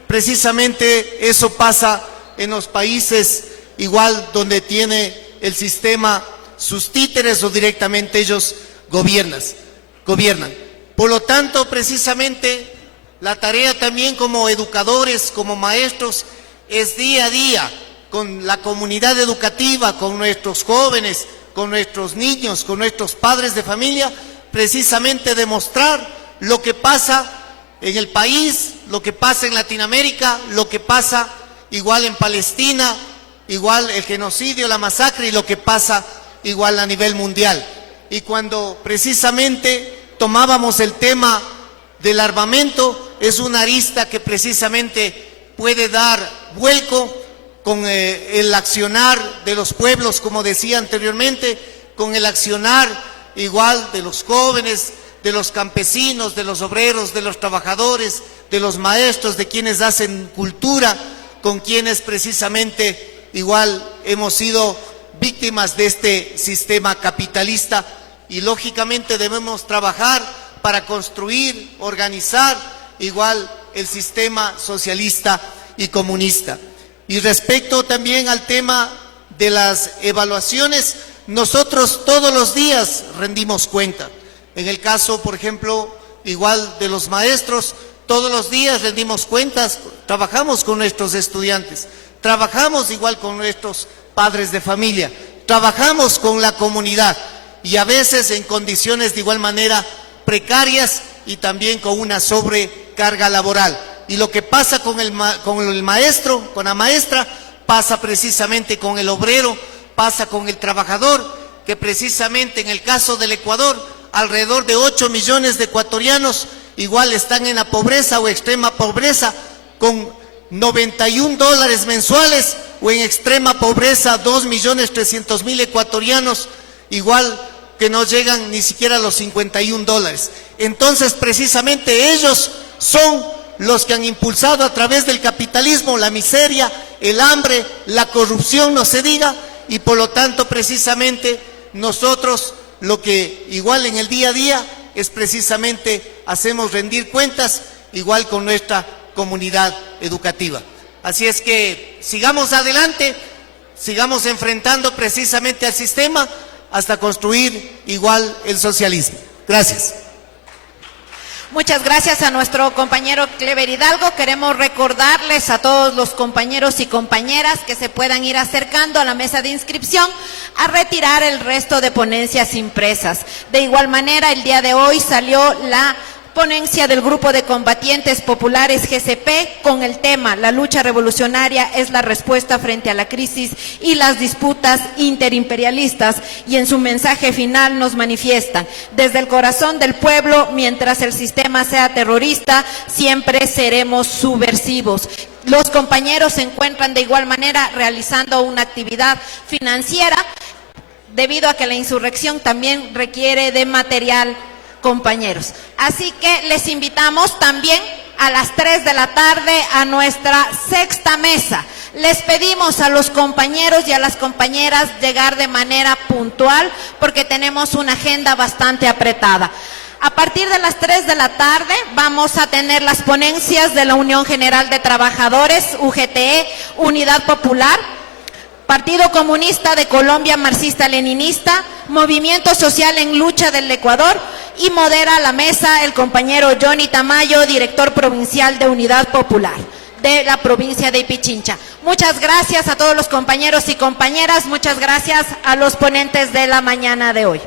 precisamente eso pasa en los países igual donde tiene el sistema sus títeres o directamente ellos gobiernan. Por lo tanto, precisamente la tarea también como educadores, como maestros, es día a día con la comunidad educativa, con nuestros jóvenes, con nuestros niños, con nuestros padres de familia, precisamente demostrar lo que pasa en el país, lo que pasa en Latinoamérica, lo que pasa igual en Palestina, igual el genocidio, la masacre y lo que pasa igual a nivel mundial. Y cuando precisamente tomábamos el tema del armamento, es una arista que precisamente puede dar vuelco con el accionar de los pueblos, como decía anteriormente, con el accionar igual de los jóvenes, de los campesinos, de los obreros, de los trabajadores, de los maestros, de quienes hacen cultura, con quienes precisamente igual hemos sido víctimas de este sistema capitalista y lógicamente debemos trabajar para construir, organizar igual el sistema socialista y comunista. Y respecto también al tema de las evaluaciones, nosotros todos los días rendimos cuenta. En el caso, por ejemplo, igual de los maestros, todos los días rendimos cuentas, trabajamos con nuestros estudiantes, trabajamos igual con nuestros padres de familia, trabajamos con la comunidad y a veces en condiciones de igual manera precarias y también con una sobrecarga laboral. Y lo que pasa con el maestro, con la maestra, pasa precisamente con el obrero, pasa con el trabajador, que precisamente en el caso del Ecuador, alrededor de 8 millones de ecuatorianos igual están en la pobreza o extrema pobreza, con $91 mensuales, o en extrema pobreza 2.300.000 ecuatorianos, igual que no llegan ni siquiera a los $51. Entonces, precisamente ellos son los que han impulsado a través del capitalismo la miseria, el hambre, la corrupción, no se diga, y por lo tanto, precisamente, nosotros lo que igual en el día a día es precisamente hacemos rendir cuentas, igual con nuestra comunidad educativa. Así es que sigamos adelante, sigamos enfrentando precisamente al sistema hasta construir igual el socialismo. Gracias. Muchas gracias a nuestro compañero Clever Hidalgo. Queremos recordarles a todos los compañeros y compañeras que se puedan ir acercando a la mesa de inscripción a retirar el resto de ponencias impresas. De igual manera, el día de hoy salió la ponencia del Grupo de Combatientes Populares GCP con el tema "La lucha revolucionaria es la respuesta frente a la crisis y las disputas interimperialistas", y en su mensaje final nos manifiestan: "Desde el corazón del pueblo, mientras el sistema sea terrorista, siempre seremos subversivos". Los compañeros se encuentran de igual manera realizando una actividad financiera debido a que la insurrección también requiere de material, compañeros. Así que les invitamos también a las 3 de la tarde a nuestra sexta mesa. Les pedimos a los compañeros y a las compañeras llegar de manera puntual porque tenemos una agenda bastante apretada. A partir de las 3 de la tarde vamos a tener las ponencias de la Unión General de Trabajadores, UGTE, Unidad Popular, Partido Comunista de Colombia Marxista-Leninista, Movimiento Social en Lucha del Ecuador, y modera la mesa el compañero Johnny Tamayo, director provincial de Unidad Popular de la provincia de Pichincha. Muchas gracias a todos los compañeros y compañeras, muchas gracias a los ponentes de la mañana de hoy.